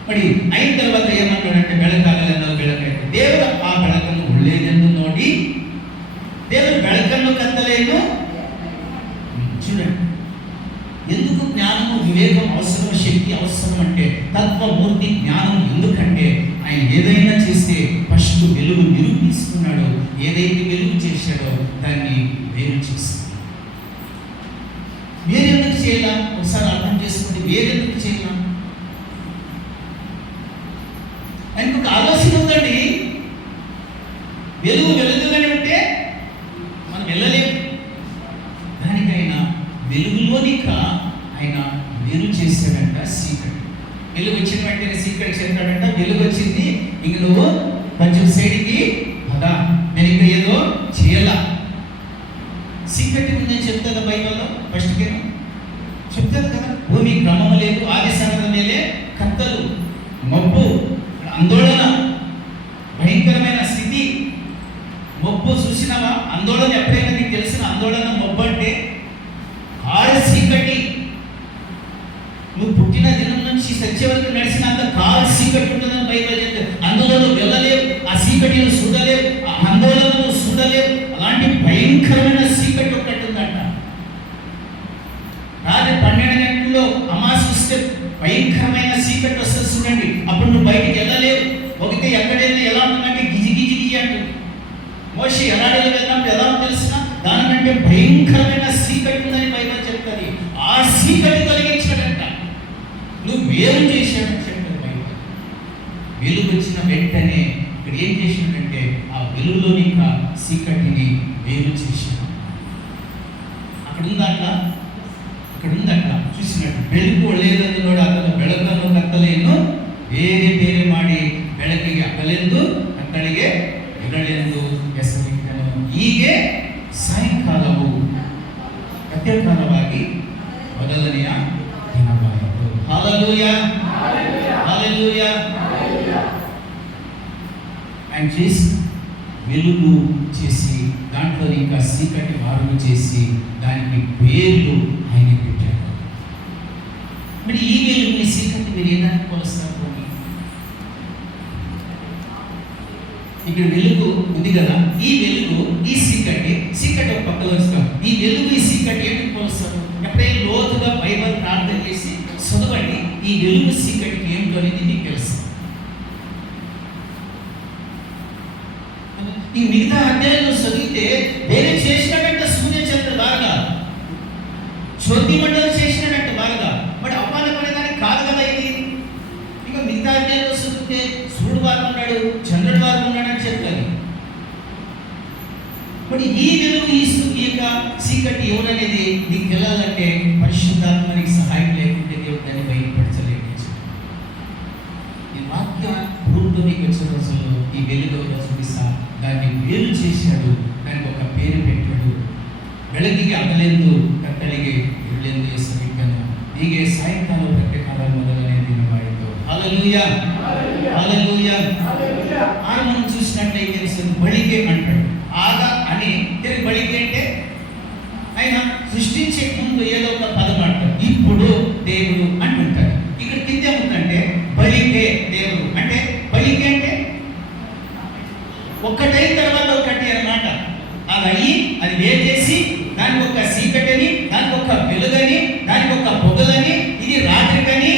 మరి అయిన తర్వాత ఏమన్నాడంటే, ಬೆಳಕಾಗಲೆಂದು ಬೆಳಕಾಯಿತು. దేవుడు ఆ ಬೆಳಕನ್ನು ಒಳ್ಳೆಯದೆಂದು ನೋಡಿ దేవుడు ಬೆಳಕನ್ನು కత్తలేను. చూడండి, ఎందుకు జ్ఞానము వివేకం అవసరం, శక్తి అవసరం అంటే తత్వమూర్తి జ్ఞానం. ఎందుకంటే ఆయన ఏదైనా చేస్తే ఫస్ట్ వెలుగు నిరూపిస్తున్నాడు. ఏదైతే వెలుగు చేశాడో దాన్ని వేరు చేస్తాడు. వేరెందుకు చేయాల? ఒకసారి అర్థం చేసుకోండి. వేరెందుకు చేయాల? ఆయనకు ఒక ఆలోచన ఉందండి. వెలుగు వెలుగుగానే ఉంటే మనం వెళ్ళలేము. దానికైనా వెలుగులోనిక ఆయన వేరు చేశాడంట సీక్రెట్. వెలుగు వచ్చిన వెంటనే సీక్రెట్ చెప్పాడంట. వెలుగు వచ్చింది, ఇంక నువ్వు కొంచెం సైడ్కి కదా, నేను ఇంకా ఏదో చేయాల. సీక్రెట్ ఉందని చెప్తుందా బైబిల్లో? ఫస్ట్కి చెప్తుంది కదా. భూమి క్రమం లేదు, ఆది సాగరం మేలే కత్తలు, మబ్బు, ఆందోళన, భయంకరమైన స్థితి. మబ్బు చూసినావా? ఆందోళన ఎప్పుడైనా నీకు తెలిసిన ఆందోళన మబ్బు అంటే కారు చీకటి. నువ్వు పుట్టిన దినం నుంచి సత్య వరకు నడిచినంత కారు చీకటి ఉంటుందని బైబిల్ చెప్తుంది. అందులో నువ్వు వెళ్ళలేవు, ఆ చీకటిని చూడలేవు, ఆ ఆందోళనను చూడలేవు. అలాంటి భయంకరమైన చీకటి ఒకటి ఉందంట. రాత్రి 12 గంటల్లో అమావాస్య వస్తే భయంకరమైన చీకటి వస్తుంది చూడండి. అప్పుడు నువ్వు బయటికి వెళ్ళలేవు. ఒకటి ఎక్కడైనా ఎలా ఉంటుందంటే గిజి గిజి గిజి అంటుంది. మోషే ఎలాడేలు వెళ్ళినప్పుడు ఎలా తెలిసిన దానికంటే భయంకరమైన చీకటి ఉందని బైబిల్ చెప్తుంది. ఆ చీకటి తొలగించాడంట, నువ్వు వేరు చేశాడని చెప్తుంది బైబిల్. వెలుగు వచ్చిన వెంటనే ఇక్కడ ఏం చేసినాడంటే ఆ వెలుగులోని చీకటిని వేరు చేశాడు. అక్కడ ఉందట, ఇక్కడ ఉందట చూసినట్టు. ಬೆಳಕು ಒಳ್ಳೆಯದೆಂದು ನೋಡಿ ಅದನ್ನು ಬೆಳಕನ್ನು ಕತ್ತಲೆಯನ್ನು ಬೇರೆ ಬೇರೆ ಮಾಡಿ ಬೆಳಕಿಗೆ ಹಗಲೆಂದು ಕತ್ತಲೆಗೆ ಇರಳೆಂದು ಹೆಸರಿಟ್ಟನು. ಹೀಗೆ ಸಾಯಂಕಾಲವು ಮಧ್ಯಕಾಲವಾಗಿ ಮೊದಲನೆಯ ದಿನವಾಯಿತು. హల్లెలూయా, హల్లెలూయా. ఆయన చేసి వెలుగు చేసి దాంట్లో ఇంకా చీకటి మారుగు చేసి దానికి పేర్లు ఆయన పెట్టారు. మరి ఈ వెలుగు ఈ చీకటి మీరు ఏదానికి పోలుస్తారు? ఇక్కడ వెలుగు ఉంది కదా, ఈ వెలుగు ఈ చీకటి, చీకటి ఒక పక్కలో వస్తాం. ఈ వెలుగు ఈ చీకటి ఏంటికి పోలుస్తారు? ఎప్పుడైనా లోతుగా బైబిల్ ప్రార్థన చేసి చదవండి, ఈ వెలుగు చీకటికి ఏమిటో అనేది మీకు తెలుసు. ఈ మిగతా అధ్యాయంలో చదివితే వేరే చేసినట్టు సూర్యచంద్ర బాగా చోద్ది మండలం చేసినట్టు బాగా బట్ అవమానపడేదానికి కాదు కదా ఇది. ఇక మిగతా అధ్యాయంలో చదివితే సూర్యుడు వారు ఉన్నాడు, చంద్రుడు వారు ఉన్నాడని చెప్తారు. మరి ఈ వెలుగు ఈ యొక్క చీకటి ఎవరనేది నీకు తెలియాలంటే పరిశుద్ధాత్మ నీకు సహాయం లేకుంటే దేవుడు దాన్ని బయటపరచలేదు. ఈ వాక్య రూపంలో నీకు వచ్చిన రోజుల్లో ఈ వెలుగు చూపిస్తా దాన్ని వేలు చేశాడు, దానికి ఒక పేరు పెట్టాడు. ಬೆಳಗಿಗೆ ಹಗಲೆಂದು ಕತ್ತಲೆಗೆ ಇರಲೆಂದು ಹೆಸರಿಟ್ಟನು. ಹೀಗೆ ಸಾಯಂಕಾಲ ಪ್ರತ್ಯೇಕಾಲ ಮೊದಲನೇ ದಿನವಾಯಿತು. హల్లెలూయా హల్లెలూయా. ఆయన మనం చూసినట్లయితే బళిగే అంటాడు. ఆగా అని తిరిగి బళిగే అంటే ఆయన సృష్టించే ముందు ఏదో ఒక పదం అంటారు. ఇప్పుడు దేవుడు అంటుంటారు. ఇక్కడ కింద ఏముందంటే బళిగే దేవుడు అంటే బళిగే అంటే ఒక్కటైన తర్వాత ఒకటి అన్నమాట. అది అయ్యి అది వేరు చేసి దానికి ఒక చీకటిని, దానికి ఒక వెలుగని, దానికి ఒక పొగలని, ఇది రాత్రికని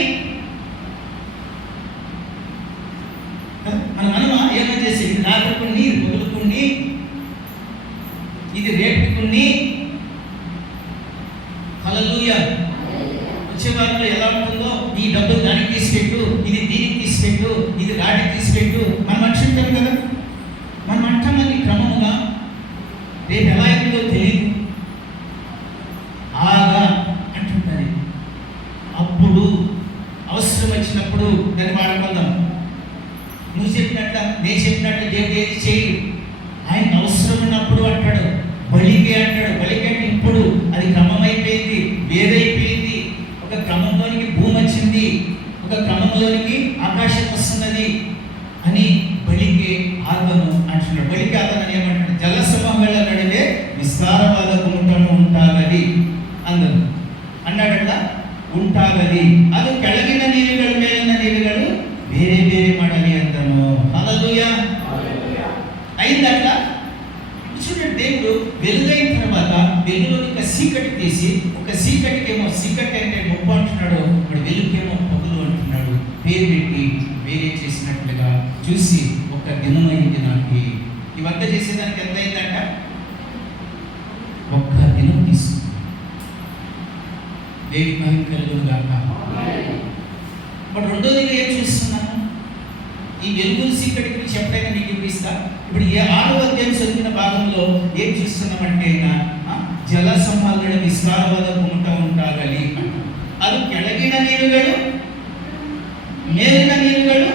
మనమా ఏమో చేసి ఇది రాత్రికుని, ఇది పొగులుకుని, ఇది రేపుకుని. హల్లెలూయా. వచ్చే వారిలో ఎలా ఉంటుందో ఈ డబ్బులు దానికి తీసిపెట్టు, ఇది దీనికి తీసిపెట్టు, ఇది రాటికి తీసిపెట్టు మనం అంటుంటాం కదా. మనం అంటామని క్రమముగా రేపు ఎలా అయిందో తెలియదు. ఆగా అంటుంటారు. అప్పుడు అవసరం వచ్చినప్పుడు దాన్ని వాడుకుందాం. నువ్వు చెప్పినట్ల నేను చెప్పినట్టు దేవుడు ఏది చేయడు. ఆయన అవసరం ఉన్నప్పుడు అంటాడు బలిగే అంటాడు. బలిగే అంటే ఇప్పుడు అది క్రమం అయిపోయింది, వేరైపోయింది. ఒక క్రమంలోనికి భూమి వచ్చింది, ఒక క్రమంలోనికి ఆకాశం వస్తున్నది అని బలిగే ఆదను అంటున్నాడు. బలిగే ఆదను ఏమంటాడు? జల సమూహాల నడువే విస్తారవాద గుంటను ఉంటాగలి అందరు అన్నాడట. ఉంటాగలి ಅದು ಕೆಳಗಿನ ನೀರುಗಳು ಮೇಲಿನ ನೀರುಗಳು ಬೇರೆ ಬೇರೆ ಮಾಡಲಿ ಅಂದನು. హల్లెలూయా. అయిందట. చూడండి, దేవుడు వెలుగైన తర్వాత వెలుగులోని ఒక చీకటి తీసి, ఒక చీకటికేమో చీకటి అంటే ముప్పు అంటున్నాడు, ఇప్పుడు వెలుగుకేమో పొగలు అంటున్నాడు. పేరు పెట్టి వేరే చేసినట్లుగా చూసి ఒక దినమైంది నాకు. ఇవంతా చేసేదానికి ఎంత అయిందంట? ఒక్క దినం తీసుకు. దేవి మహిమ కలుగును గాక. బట్ రెండోదిగా ఏం చూస్తున్నాను? ఈ వెలుగు చీకటి గురించి ఎప్పుడైనా మీకు చూపిస్తా. ఇప్పుడు ఏ 6వ అధ్యాయం చదివిన భాగంలో ఏం చూస్తున్నామంటే జల సంహారణ విస్తారವಾದ ಗುಂಟ ಉಂಟಾಗಲಿ. ಅದು ಕೆಳಗಿನ ನೀರುಗಳು ಮೇಲಿನ ನೀರುಗಳು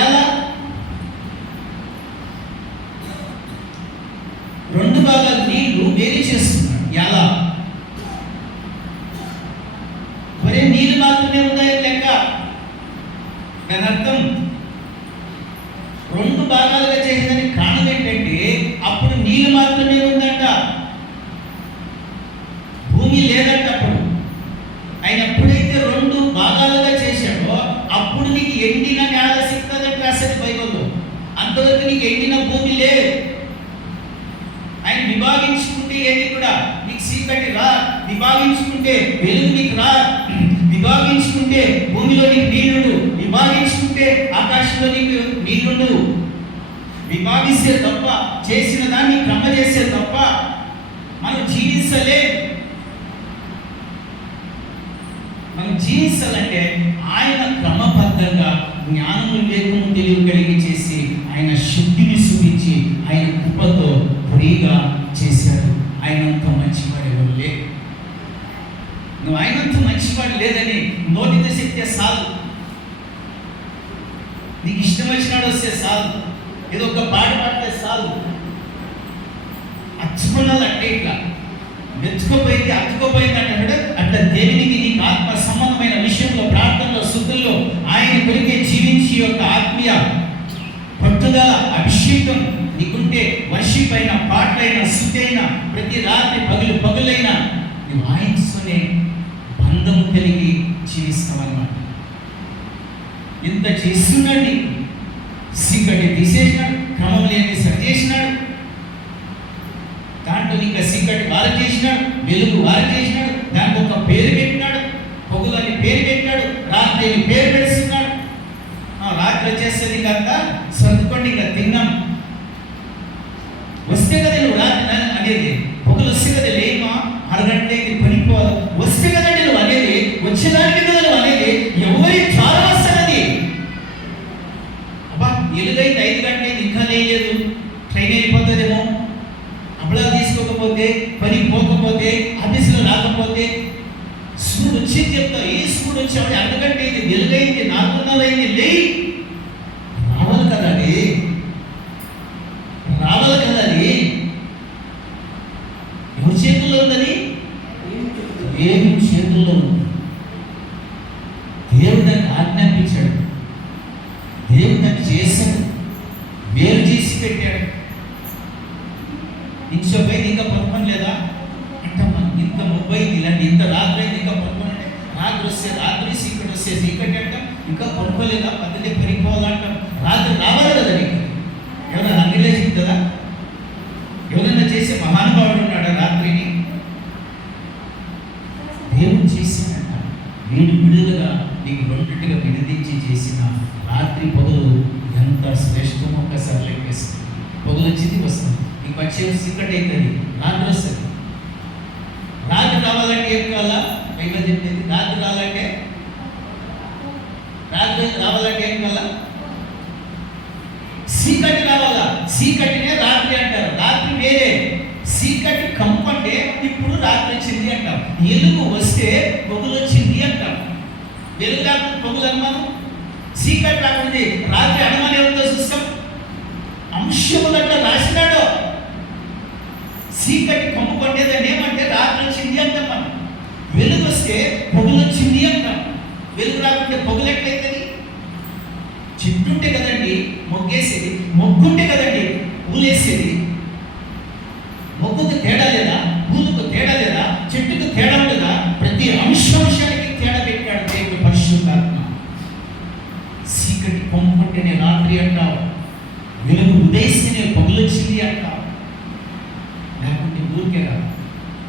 ఎలా రెండు భాగాల నీళ్లు వేరే చేస్తున్నాడు. ఎలా? ఒరే నీళ్ళు మాత్రమే ఉన్నాయని లెక్క. దాని అర్థం రెండు భాగాలుగా చేసేదానికి కారణం ఏంటంటే అప్పుడు నీళ్ళు మాత్రమే ఉందంట, భూమి లేదంట. అప్పుడు ఆయన ఎప్పుడైతే రెండు భాగాలుగా చేశాడో అప్పుడు నీకు ఎండిన నేల సిక్తదని రాసేది బైబిల్లో. అంతవరకు నీకు ఎండిన భూమి లేదు. ఆయన విభాగించుకుంటే ఏది కూడా నీకు చీకటి రా, విభాగించుకుంటే వెలుగు నీకు రా, విభాగించుకుంటే భూమిలో నీకు నీళ్లుండు, విభాగించుకుంటే ఆకాశంలో నీకు నీళ్లుండు. విభాగిస్తే తప్ప, చేసిన దాన్ని క్రమ చేసే తప్ప మనం జీవించలేదు. మనం జీవించాలంటే ఆయన క్రమబద్ధంగా జ్ఞానము లేకుండా తెలివి కలిగి చేసి ఆయన శక్తిని చూపించి ఆయన కృపతో ఫ్రీగా చేశాడు. ఆయనంత మంచివాడు ఎవరు లేదు. నువ్వు ఆయనంత మంచివాడు లేదని నోటితో చెప్తే చాలు, నీకు ఇష్టం వచ్చినాడు వస్తే చాలు, ఏదో ఒక పాట పాడితే చాలు, అచ్చుకున్నది అంటే ఇట్లా మెచ్చుకోపోయింది అచ్చుకోపోయింది అంటే అట్లా దేవునికి నీకు ఆత్మ సంబంధమైన విషయంలో ప్రార్థనలో శుద్ధుల్లో ఆయన కొరికే జీవించి యొక్క ఆత్మీయ పట్టుదల అభిషేకం నీకుంటే వర్షిప్ అయిన పాటలైన శుద్ధి అయినా ప్రతి రాత్రి పగులైనా నువ్వు ఆయనతోనే బంధము కలిగి జీవిస్తావన్నమాట. ఇంత చేస్తున్నాడు, నీకు చీకటి తీసేసినాడు, క్రమం లేని సరి చేసినాడు. దాంట్లో దాంట్లో ఇంకా చీకటి వారు చేసినాడు, వెలుగు వారు చేసినాడు, దానికి ఒక పేరు పెట్టినాడు, పొగులని పేరు పెట్టాడు, రాత్రి అని పేరు పెడుతున్నాడు. రాత్రి వచ్చేస్తుంది ఇంకా సర్దుకోండి, ఇంకా తిన్నాం. వస్తే కదా నువ్వు రాత్రి అనేది, పొగలు వస్తే కదా లేమా అరగంటకి పనిపోవాలి, వస్తే కదండి నువ్వు అనేది, వచ్చేదానికి కదా నువ్వు అనేది. ఎవరి చాలా వస్తున్నది అబ్బా, ఎలుగైతే 5 గంటలైంది ఇంకా లేదు, ట్రైన్ అయిపోతుందేమో, అప్పుడా తీసుకోకపోతే, పని పోకపోతే, ఆఫీసులో రాకపోతే, సూర్యుడు వచ్చి చెప్తా, ఏ సూర్యుడు వచ్చాడు, అర్ధగంట అయింది, వెలుగైంది, 4:30 అయింది, లే రావాలి కదా అది, రావాలి కదా అది. ఎవరి చేతుల్లో ఉందని? దేవుని చేతుల్లో ఉంది. దేవుడు దాన్ని ఆజ్ఞాపించాడు, దేవుడు దాన్ని చేశాడు, వేరు చేసి పెట్టాడు. ఇంకోపైన ఇంకా పడుకోలేదా అంటమ్మా, ఇంత 30 ఇలాంటి ఇంత రాత్రి అయింది ఇంకా పడుకోనంటే, రాత్రి వస్తే రాత్రి, చీకటి వస్తే చీకటి అంటాం, ఇంకా పడుకోలేదా పద్ధతి పడిపోవాలంటాం. రాత్రి రావాలి కదా నీకు, ఎవరైనా అన్నిలేసింది కదా, ఎవరైనా చేసే మహానుభావుడు ఉన్నాడా రాత్రిని? దేవుడు చేశాడంట. వీడు విడుదలగా నీకు రెండింటిగా విడదీసి చేసిన రాత్రి పొగలు ఎంత శ్రేష్టమో ఒక్కసారి లెక్కేస్తుంది. పొగలు వచ్చింది వస్తుంది, నీకు వచ్చే చీకటి అవుతుంది, రాత్రి వస్తుంది. రాత్రి రావాలంటే ఏం కావాలా? పైగా చెప్పేది రాత్రి రావాలంటే ఏం కావాలా? చీకటి రావాలా? చీకటినే రాత్రి అంటారు. రాత్రి వేరే, చీకటి కంపంటే ఇప్పుడు రాత్రి వచ్చింది అంటాం. ఎలుగు వస్తే పొగలు వచ్చింది అంటాం. వెలుగు రాకుండా పొగలు అనుమానం, చీకటి రాకుండా రాత్రి అనుమానం ఏమిటో చూస్తాం. అంశములంట రాసినాడు, చీకటి కమ్ము కొట్టేదని ఏమంటే రాత్రి వచ్చింది అంటాం మనం. వెలుగు వస్తే పొగలు వచ్చింది అంటాం. వెలుగు రాకుంటే పొగలు ఎట్లయితుంది? చెట్టుంటే కదండి మొగ్గేసేది, మొగ్గుంటే కదండి పూలేసేది. మొగ్గుకు తేడా లేదా? పూలకు తేడా లేదా? చెట్టుకు తేడా ఉండదా? ప్రతి అంశానికి తేడా పెట్టాడు దేవుడు పరిశుద్ధాత్మ. చీకటి పొమ్ముకుంటేనే రాత్రి అంటావు, వెలుగు ఉదయిస్తేనే పొగలు వచ్చింది అంటావు. లేకుంటే ఊరికే రాదు.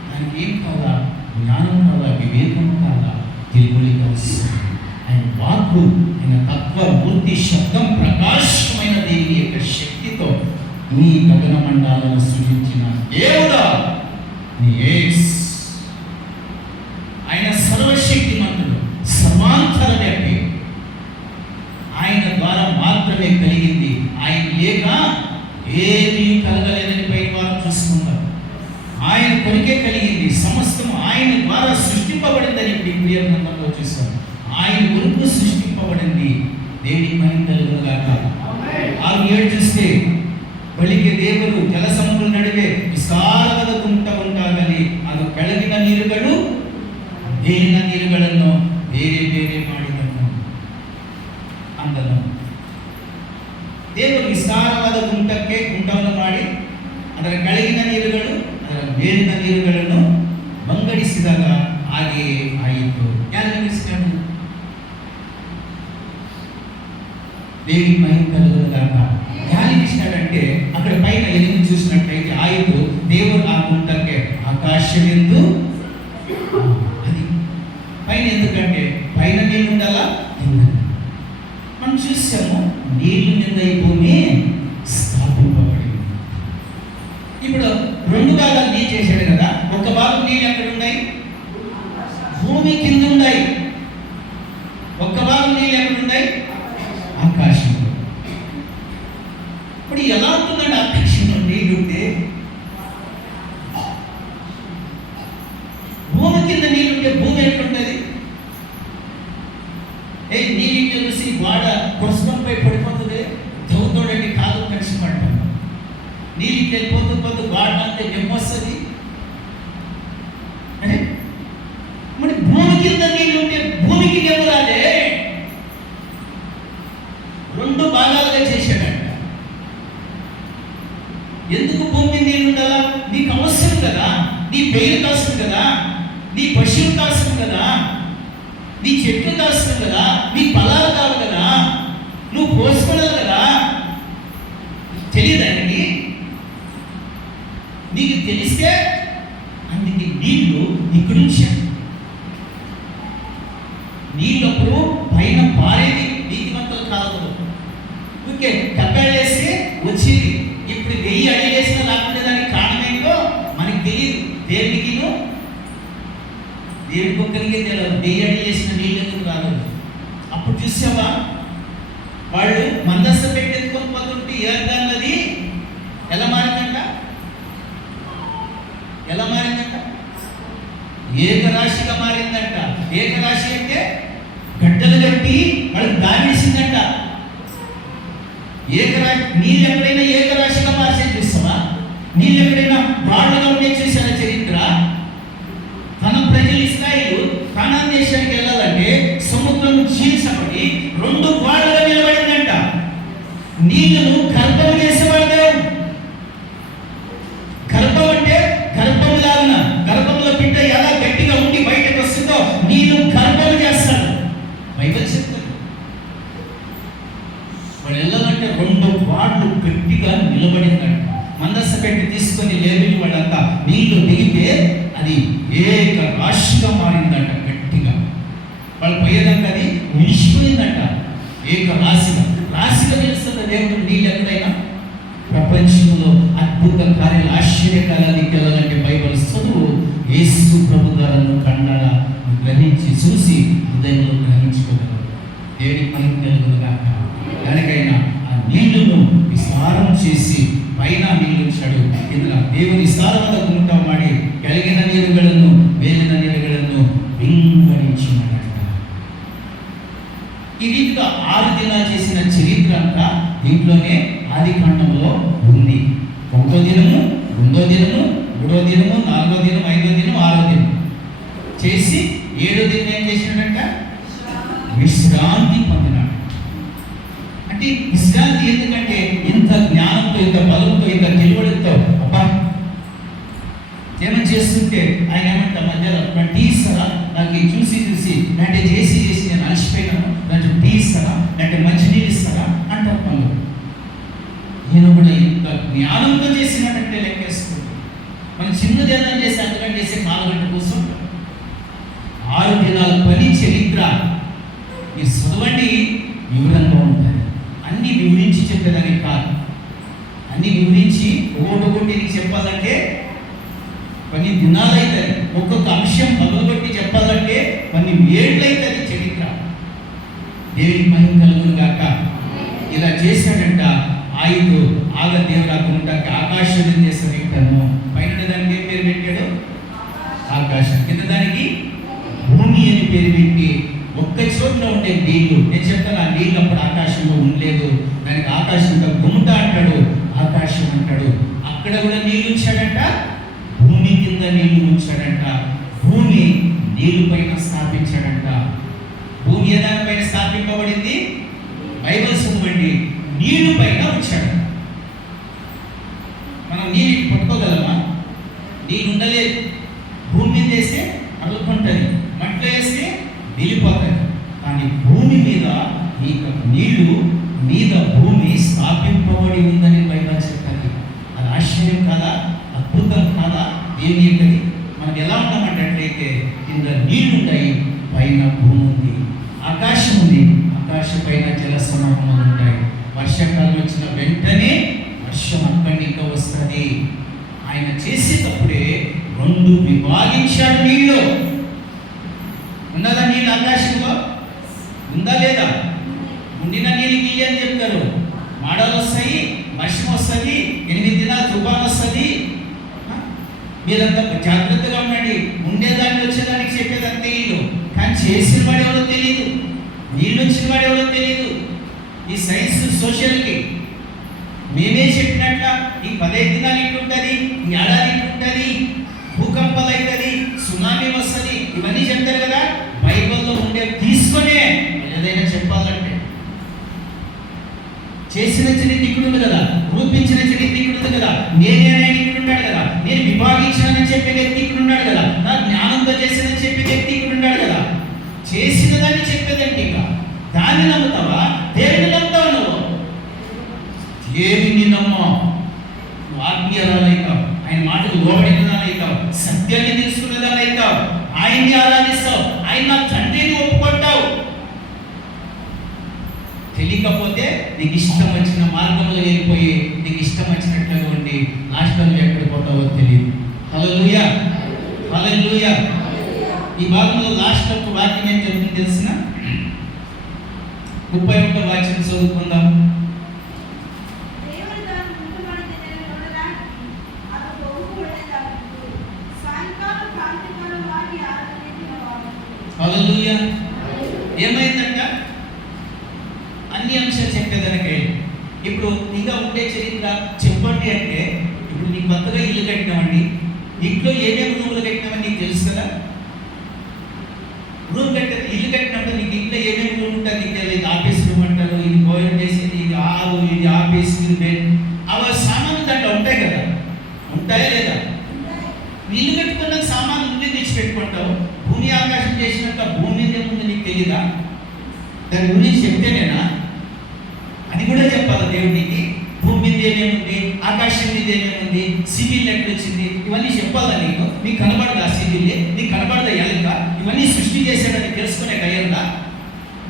దానికి ఏం కావాలా? జ్ఞానం కావాలా, వివేకం కావాలా, తెలుగులి అవసరం. ఆయన వాక్కు, ఆయన తత్వ మూర్తి శబ్దం ప్రకాశమైన దేవుని యొక్క శక్తితో నీ గగన మండలాలను సృజించిన దేవుడా నీ యేసు. ఆయన సర్వశక్తిమంతుడు, సర్వాంతర వ్యాపి. ఆయన ద్వారా మాత్రమే కలిగింది, ఆయన లేక ఏది కలగలేదని పై వారు చూసుకుంటారు. ఆయన కొరికే కలిగింది, సమస్తం ఆయన ద్వారా సృష్టింపబడిందని ప్రియ గ్రంథంలో చూస్తాం. ఆయన కొరకు సృష్టింపబడింది. దేవుని మహిమ కలుగునుగాక. 6:7 చూస్తే, బలికి దేవుడు జల సముద్రం నడివే విశాలವಾದ ಗುಂಟ ಉಂಟಾಗಲಿ, ಅದು ಕೆಳಗಿನ ನೀರುಗಳು ಮೇಲಿನ ನೀರುಗಳನ್ನು ಬೇರೆ ಬೇರೆ ಮಾಡಿದನು ಅಂದನು. ದೇವರು ವಿಸ್ತಾರವಾದ ಗುಂಟವನ್ನು ಮಾಡಿ ಅದರ ಕೆಳಗಿನ ನೀರುಗಳು ಅದರ ಮೇಲಿನ ನೀರುಗಳನ್ನು ಮಂಗಡಿಸಿದಾಗ ಹಾಗೆಯೇ ಆಯಿತು. ಯಾರು ನಿಲ್ಲಿಸಿದನು? దేవుని మహిమ కలుగునుగాక. గాలి ఇచ్చినాడంటే అక్కడ పైన ఎనిమిది చూసినట్లయితే ఆయుధు దేవుడు ఆ గుంటకే ఆకాశం ఎందు అది పైన. ఎందుకంటే పైన నీళ్ళు ఉండాలా? మనం చూసాము, నీళ్ళు నింద ఈ భూమి స్థాపింపబడింది. ఇప్పుడు 2 భాగాలు నీళ్ళు చేశాడు కదా. ఒక భాగం నీళ్ళు ఎక్కడ ఉన్నాయి? భూమి కింద ఉన్నాయి. ఒక్క భాగం నీళ్ళు ఎక్కడ ఉన్నాయి? ఆకాశంలో. ఇప్పుడు ఎలా ఉంటుందండి ఆకాశంలో నీళ్ళు ఉంటే? భూమి కింద నీళ్ళుంటే భూమి ఎట్లుంటుంది? నీళ్ళు చూసి వాడ కొరసంపై పడిపోతుంది, చదువుతోడండి కాదు కలిసి పడతాం. నీళ్ళు వెళ్ళిపోతూ వాడ అంటే నెమ్మొస్తుంది. మరి భూమి కింద నీళ్ళు ఉంటే భూమికి నెమ్మ రాలే. 2 భాగాలుగా చేశాడంట. ఎందుకు భూమి నీళ్ళు ఉండాలా? నీకు అవసరం కదా, నీ పేరుకు అవసరం కదా, నీ పశువులకు అవసరం కదా, నీ చెట్లకు అవసరం కదా, నీ ఫలాలు కావు కదా, నువ్వు పోసుకోవాలి కదా. తెలియదానికి నీకు తెలిస్తే ఊరికే కప్పాలేస్తే వచ్చింది. ఇప్పుడు 1000 అడుగులు వేసినా లేకపోతే దానికి కారణం ఏంటో మనకి తెలియదు. దేవుడికి ఒక్కరికే తెలియదు 1000 అడుగులు వేసిన నీళ్ళు ఎందుకు రాలేదు. అప్పుడు చూసావా, వాళ్ళు మందస్సు పెట్టెత్తుకొని పోతుంటే ఏర్దాన్నది ఎలా మారిందంట? ఏకరాశిగా మారిందంట. ఏకరాశి అంటే గడ్డలు కట్టి వాళ్ళకి దావేసిందంట. ఏకరాశి నీళ్ళు ఎక్కడైనా ఏకరాశిగా మార్చే చూస్తావా? నీళ్ళు ఎక్కడైనా వాళ్ళగా ఉండే చూసారా చరిత్ర? తన ప్రజలు ఇశ్రాయేలు కానాను దేశానికి వెళ్ళాలంటే సముద్రం చీల్చబడి 2 గోడలుగా నిలబడిందంట. నీళ్లను గర్భం చేసేవాడు దేవుడు. గర్భం అంటే గర్భం లాగా, గర్భంలో బిడ్డ ఎలా గట్టిగా ఉండి బయటకు వస్తుందో నీళ్లు గర్భం చేస్తాడు. బైబిల్ చెప్తుంది. వాడు వెళ్ళాలంటే 2 గోడలు గట్టిగా నిలబడిందంట. మందస్సు పెట్టి తీసుకొని లేవి వాళ్ళంతా నీళ్లు దిగితే అది ఏక రాశిగా మారిందంట. గట్టిగా వాళ్ళు పోయేదాకా అది నిలిచిపోయిందంట. ఏక రాశిగా తెలుస్తుంది దేవుడు. నీళ్ళు ఎక్కడైనా ప్రపంచంలో అద్భుత కార్యాలు, ఆశ్చర్యకాలానికి వెళ్ళాలంటే బైబిల్ చదువు. యేసు ప్రభు గారు కన్నారా గ్రహించి చూసి హృదయంలో గ్రహించుకోగలరు. దేవుడికి పని కలుగునుగాక. దానికైనా ఆ నీళ్లను విస్తారం చేసి పైన నీళ్ళు ఉంచాడు, కింద దేవుని స్థానముల గుంట మాడి కలిగిన నీరుಗಳನ್ನು వేలిన నీరుಗಳನ್ನು వింగడించినట. ఈ రీతిగా 6 దినాలు చేసిన చరిత్ర అంతా దీంట్లోనే ఆది కాండంలో ఉంది. 1వ దినము, 2వ దినము, 3వ దినము, 4వ దినం, 5వ దినం, 6వ దినం చేసి 7వ దినం ఏం చేసినాడంట? విశ్రాంతి పొందినాడు. అంటే విశ్రాంతి ఎందుకంటే ఇంత జ్ఞానంతో, ఇంత బలంతో, ఇంత తెలివడంతో అబ్బా ఏమని చేస్తుంటే ఆయన ఏమంట మధ్యలో టీ ఇస్తారా, నాకు చూసి అంటే చేసి నేను అలసిపోయినాను, దాంట్లో టీ ఇస్తారా, అంటే మంచినీళ్ళు ఇస్తారా అంటారు పనులు. నేను కూడా ఇంత జ్ఞానంతో చేసినట్టే లెక్కేస్తుంది. మనం చిన్నదేనా చేసి అంతకంటే చేసి 4 గంటల కోసం 6 దినాల పని చరిత్ర మీరు చదవండి. వివరంగా ఉంటుంది. అన్ని వివరించి చెప్పేదానికి కాదు. అన్ని వివరించి ఒకటి నీకు చెప్పాలంటే కొన్ని దినాలు అవుతుంది. ఒక్కొక్క అంశం మొదలుపెట్టి చెప్పాలంటే కొన్ని ఏళ్ళు అవుతుంది చరిత్ర. దేవుడికి మహిమ కలుగును గాక. ఇలా చేశాడంట. ఆగ దేవుడు అక్కడ ఆకాశం చేసిన వ్యక్తను పైన దానికి ఏం పేరు పెట్టాడు? ఆకాశం. కింద దానికి భూమి అని పేరు పెట్టి ఒక్క చోట్ల ఉండే నీళ్లు, నేను చెప్తాను ఆ నీళ్ళు అప్పుడు ఆకాశంలో ఉండలేదు. దానికి ఆకాశంలో గుంట అంటాడు, ఆకాశం అంటాడు. అక్కడ కూడా నీళ్ళు ఉంచాడంట, భూమి కింద నీళ్లు ఉంచాడంట, భూమి నీళ్లు పైన స్థాపించాడంట. భూమి ఏదానిపైన స్థాపింపబడింది? బైబిల్ చదవండి. నీళ్లు పైన ఉంచాడు. మనం నీళ్ళు పట్టుకోగలమా? నీళ్ళు ఉండలేదు. భూమి మీద వేస్తే అల్లుకుంటుంది, మట్లో వేస్తే వెళ్ళిపోతుంది. కానీ భూమి మీద నీళ్లు మీద భూమి స్థాపింపబడి ఉందని బైబిల్ చెప్తారు. అది ఆశ్చర్యం కాదా? అద్భుతం కాదా? దేవుని యొక్కది. మనకి ఎలా ఉన్నామంటే కింద నీళ్లు ఉంటాయి, పైన భూమి ఉంది, ఆకాశం ఉంది, ఆకాశం పైన జల సమాగమాలు ఉంటాయి. వర్షాకాలం వచ్చిన వెంటనే వర్షం అక్కడి ఇంకా వస్తుంది. ఆయన చేసేటప్పుడే 2 విభాగించాడు. నీళ్ళు ఉన్నదా? నీళ్ళు ఆకాశంలో ఉందా లేదా? ఉండిన నీళ్ళు గిల్లి అని చెప్తారు. మాడలు వస్తాయి, వర్షం వస్తుంది, 8 దినాలు తుఫాను వస్తుంది. మీరంతా జాగ్రత్తగా ఉండండి. ఉండేదాన్ని వచ్చేదానికి చెప్పేదంతా నీళ్ళు, కానీ చేసిన వాడు ఎవరో తెలియదు, నీళ్ళు వచ్చిన వాడు ఎవరో తెలియదు. ఈ సైన్స్ సోషల్కి మేమే చెప్పినట్ల ఈ 15 దినాలు ఇట్లుంటుంది, ఈ ఏడాది ఇట్లుంటుంది, భూకంపాలు అవుతుంది, సునామీ వస్తుంది, ఇవన్నీ చెప్తారు కదా. బైబిల్లో ఉండే తీసుకునే ఏదైనా చెప్పాలంటే చేసిన చరిత్ర ఇక్కడ ఉంది కదా, రూపించిన చరిత్ర ఇక్కడ ఉంది కదా, నేనే ఇక్కడ ఉన్నాడు కదా, నేను విభాగించానని చెప్పే వ్యక్తి ఇక్కడ ఉన్నాడు కదా, నా జ్ఞానంతో చేసిన చెప్పే వ్యక్తి ఇక్కడ ఉన్నాడు కదా. చేసిన దాన్ని చెప్పేదంటే ఇంకా దాన్ని నమ్ముతావా? దేవుని నమ్ముతావు నువ్వు? దేవుని నమ్మా, నువ్వు ఆత్మీయరాలైతావు, ఆయన మాటకు లోబడినదానైతావు, సత్యాన్ని తెలుసుకునేదానైతావు, ఆయన్ని ఆరాధిస్తావు, ఆయన నా తండ్రిని ఒప్పుకుంటావు. తెలియకపోతే నీకు ఇష్టం వచ్చిన మార్గంలో వెళ్ళిపోయి నీకు ఇష్టం వచ్చినట్లుగా ఉండి లాస్ట్లో ఎక్కడికి పోతావో తెలియదు. హల్లెలూయా, హల్లెలూయా. ఈ భాగంలో లాస్ట్ ఒక వాక్యం ఏం చెప్తుంది తెలిసిన 31వ వాక్యం చదువుకుందాం. హల్లెలూయా. ఏమైందంట? అన్ని అంశాలు చెప్పేదానికే. ఇప్పుడు ఇంకా ఉండే చరిత్ర చెప్పండి అంటే, ఇప్పుడు నీకు కొత్తగా ఇల్లు కట్టినామండి, ఇంట్లో ఏమేమి రూములు కట్టినామని నీకు తెలుసు కదా. రూమ్ ఇల్లు కట్టినప్పుడు నీకు ఇంట్లో ఏమేమి రూమ్ ఉంటుంది నీకు తెలియదు. ఆఫీస్ రూమ్ అంటారు, ఇది భోజనం చేసేది, ఇది హాలు, ఇది ఆఫీస్, ఇది బెడ్, అవి సామాన్లు దాంట్లో ఉంటాయి కదా. ఉంటాయా లేదా? ఇల్లు కట్టుకున్న సామాన్లు ముందే తెచ్చి పెట్టుకుంటావు. భూమి ఆకాశం చేసినాక భూమి మీద ఏముంది నీకు తెలియదా? దాని గురించి చెప్తేనేనా? అది కూడా చెప్పాలి దేవుడికి. భూమి మీద ఏమేముంది, ఆకాశం మీద ఏమేముంది, సివిల్ ఎక్కడ వచ్చింది, ఇవన్నీ చెప్పాలా నీకు? నీకు కనబడదా సివిల్? నీకు కనబడదా ఎలక? ఇవన్నీ సృష్టి చేశాడని తెలుసుకునే కయ్యదా?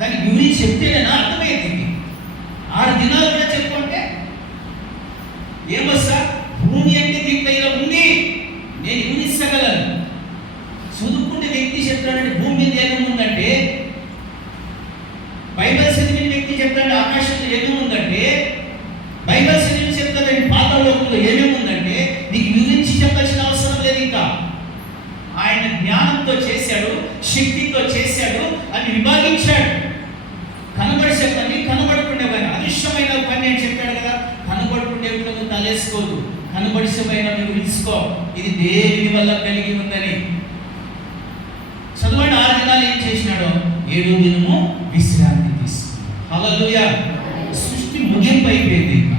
దాని గురించి చెప్తేనేనా అర్థమైంది. 6 దినాలు కూడా చెప్పుకుంటే ఏమొస్తా? భూమి అంటే దీంట్లో ఇలా ఉంది, నేను ఊహించగలను. చదువుకుంటే వ్యక్తి చెప్తాడంటే భూమి మీద ఏమేముందంటే, బైబిల్ చదివిన వ్యక్తి చెప్తాడు ఆకాశంలో ఏమేముందంటే, బైబిల్ చదివిన చెప్తాడండి పాతాళలోకంలో ఏమేముందంటే, నీకు వివరించి చెప్పాల్సిన అవసరం లేదు. ఇంకా ఆయన జ్ఞానంతో చేశాడు, శక్తితో చేశాడు, అని విభాగించాడు. కనబడిసే పని, కనబడుకునే పని, అదృశ్యమైన పని అని చెప్పాడు కదా. కనబడుకునే నువ్వు తలేసుకోదు, కనబడిసే పైన నువ్వు విలుసుకో, ఇది దేవుని వల్ల కలిగి ఉందని. చదవండి. 6 దినాలు ఏం చేసినాడో, 7వ దినము విశ్రాంతి తీసుకున్నాడు. హల్లెలూయా. సృష్టి ముగింపు అయిపోయింది. ఇంకా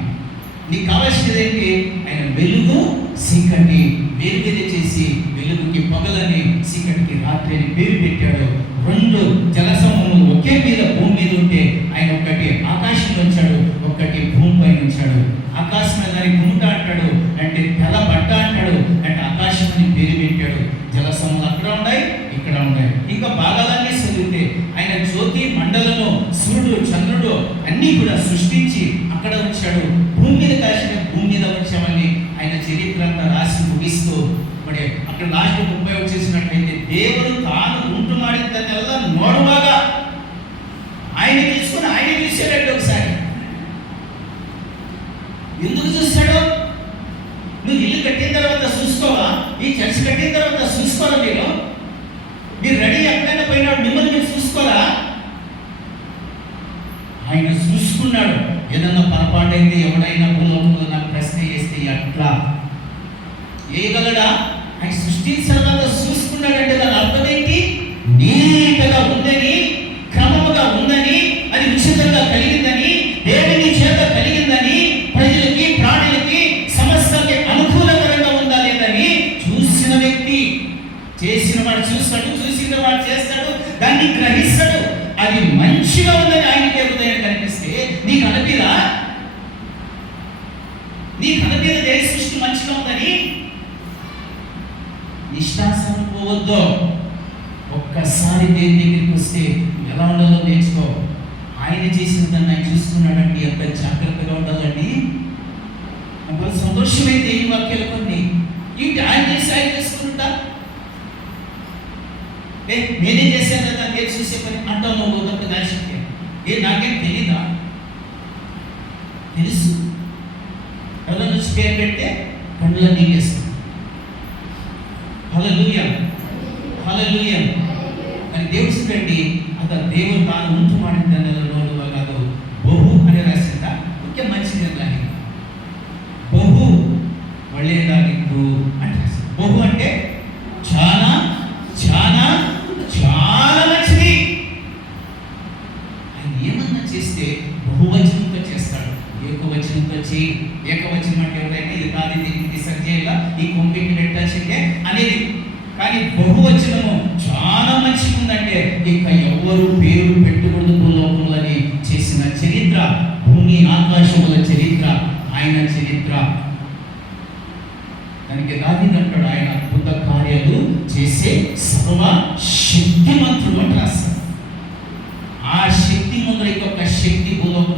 నీకు కావాల్సినది ఏంటి? ఆయన వెలుగు చీకటి వేరువేరు చేసి, వెలుగుకి పగలని, చీకటికి రాత్రి అని పేరు పెట్టాడు. 2 జలసమూహములు ఒకే మీద భూమి మీద ఉంటే, ఆయన ఒక్కటి ఆకాశంలో ఉంచాడు, ఒక్కటి భూమి పైన ఉంచాడు. ఆకాశం దాన్ని గుంట అంటాడు, అంటే తెల్ల బట్ట అంటాడు, అంటే ఆకాశం అని పేరు పెట్టాడు. జలసమూహాలు అక్కడ ఉన్నాయి, ఇక్కడ ఉన్నాయి. ఇంకా భాగాలన్నీ చదివితే ఆయన జ్యోతి మండలను, సూర్యుడు, చంద్రుడు అన్నీ కూడా సృష్టించి అక్కడ ఉంచాడు. భూమి మీద కాసిన భూమి మీద ఉంచామని ఆయన చరిత్ర అంతా రాసి ముగిస్తూ, మరి అక్కడ లాస్ట్ 30 వచ్చేసినట్లయితే, దేవుడు తాను ఉంటున్నాడు దానివల్ల నోడుబాగా ఆయన తీసుకుని ఆయన చూసాడంటే ఒకసారి. ఎందుకు చూస్తాడు? నువ్వు ఇల్లు కట్టిన తర్వాత చూసుకోవా? ఈ చర్చ్ కట్టిన తర్వాత చూసుకోరా? మీరు రెడీ ఎక్కడైనా పోయినాడు, మిమ్మల్ని మీరు చూసుకోరా? ఆయన చూసుకున్నాడు. ఏదన్నా పొరపాటు అయితే ఎవడైనా భూలోకంలో నాకు ప్రశ్న చేస్తే అట్లా వేయగలడా? ఆయన సృష్టించిన తర్వాత చూసుకున్నాడంటే దాని అర్థం ఏంటి? నీట్గా ఉందని, క్రమముగా ఉందని, అది ఉచితంగా కలిగిందని, దేవుని చేత కలిగిందని, ప్రజలకి, ప్రాణులకి, సమస్తకి అనుకూలకరంగా ఉందా లేదని చూసిన వ్యక్తి. చేసిన వాడు చూస్తాడు, చూసిన వాడు చేస్తాడు, దాన్ని గ్రహిస్తాడు. అది మంచిగా ఉందని ఆయనకి హృదయం కనిపిస్తే నీకు అనిపిదా? నీకు అనిపిద దేని సృష్టి మంచిగా ఉందని? నిష్ఠాసనం పోవద్దు. ఒక్కసారి దేవుని దగ్గరికి వస్తే ఎలా ఉండాలో నేర్చుకో. ఆయన చేసిన దాన్ని ఆయన చూసుకున్నాడండి, ఎంత జాగ్రత్తగా ఉండాలండి. నాకు సంతోషమైతే ఈ వాక్యాలు కొన్ని ఏంటి ఆయన చేసి ఆయన చేసుకుంటా, నేనే చేశాను కదా నేను చూసే పని అంటావు నువ్వు. తప్ప దాశక్తి నాకేం తెలీదా? తెలుసు. ఎవరో నుంచి పేరు పెడితే కళ్ళలో నీకేస్తాను. హల్లెలూయా, హల్లెలూయా. మరి దేవుడు చూడండి, అతను దేవుడు తాను ఉంటున్నాడు దానిలో నోడుగా కాదు, బహు అని రాసింద. ముఖ్య మంచిది అని బహు ఒళ్ళేదానికు అంటే, బహు అంటే చాలా చాలా చాలా మంచిది. ఆయన ఏమన్నా చేస్తే బహువచనంతో చేస్తాడు, ఏకవచనంతో చేయి. ఏకవచనం అంటే ఎవరైనా ఇది కాదు, ఇది సరిచేయాల, ఈ కొంపెట్టి పెట్టాల్సిందే అనేది. కానీ బహువచనము చాలా మంచిగా ఉందంటే ఇక ఎవరు పేరు పెట్టకూడదు భూలోకంలో అని చేసిన చరిత్ర, భూమి ఆకాశముల చరిత్ర, ఆయన చరిత్ర. దానికి దావీదు అంటాడు, ఆయన అద్భుత కార్యాలు చేసే సర్వ శక్తిమంతుడు అని రాస్తాడు. ఆ శక్తి ముందర ఇంకొక శక్తి భూలోకంలో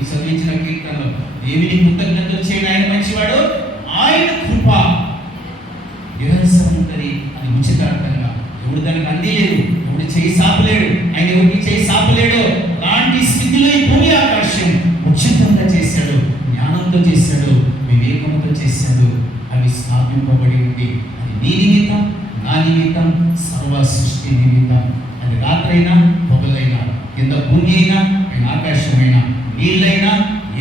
ఈ చదివించిన కీర్తనలో దేవుని కృతజ్ఞతలు చేయడం ఆయన మంచివాడు, ఆయన కృప నిరంతరం ఉంటుంది. అది ఉచితార్థంగా ఎవడు దానికి అంది లేదు, ఎవడు చేయి సాపలేడు, ఆయన ఎవరికి చేయి సాపలేడు. అలాంటి స్థితిలో ఈ భూమి ఆకాశం ఉచితంగా చేశాడు, జ్ఞానంతో చేశాడు, వివేకంతో చేశాడు. అవి స్థాపింపబడి ఉంది. అది నీ నిమిత్తం, నా నిమిత్తం, సర్వ సృష్టి నిమిత్తం. అది రాత్రైనా పగలైనా, కింద భూమి అయినా పైన ఆకాశమైనా, నీళ్ళైనా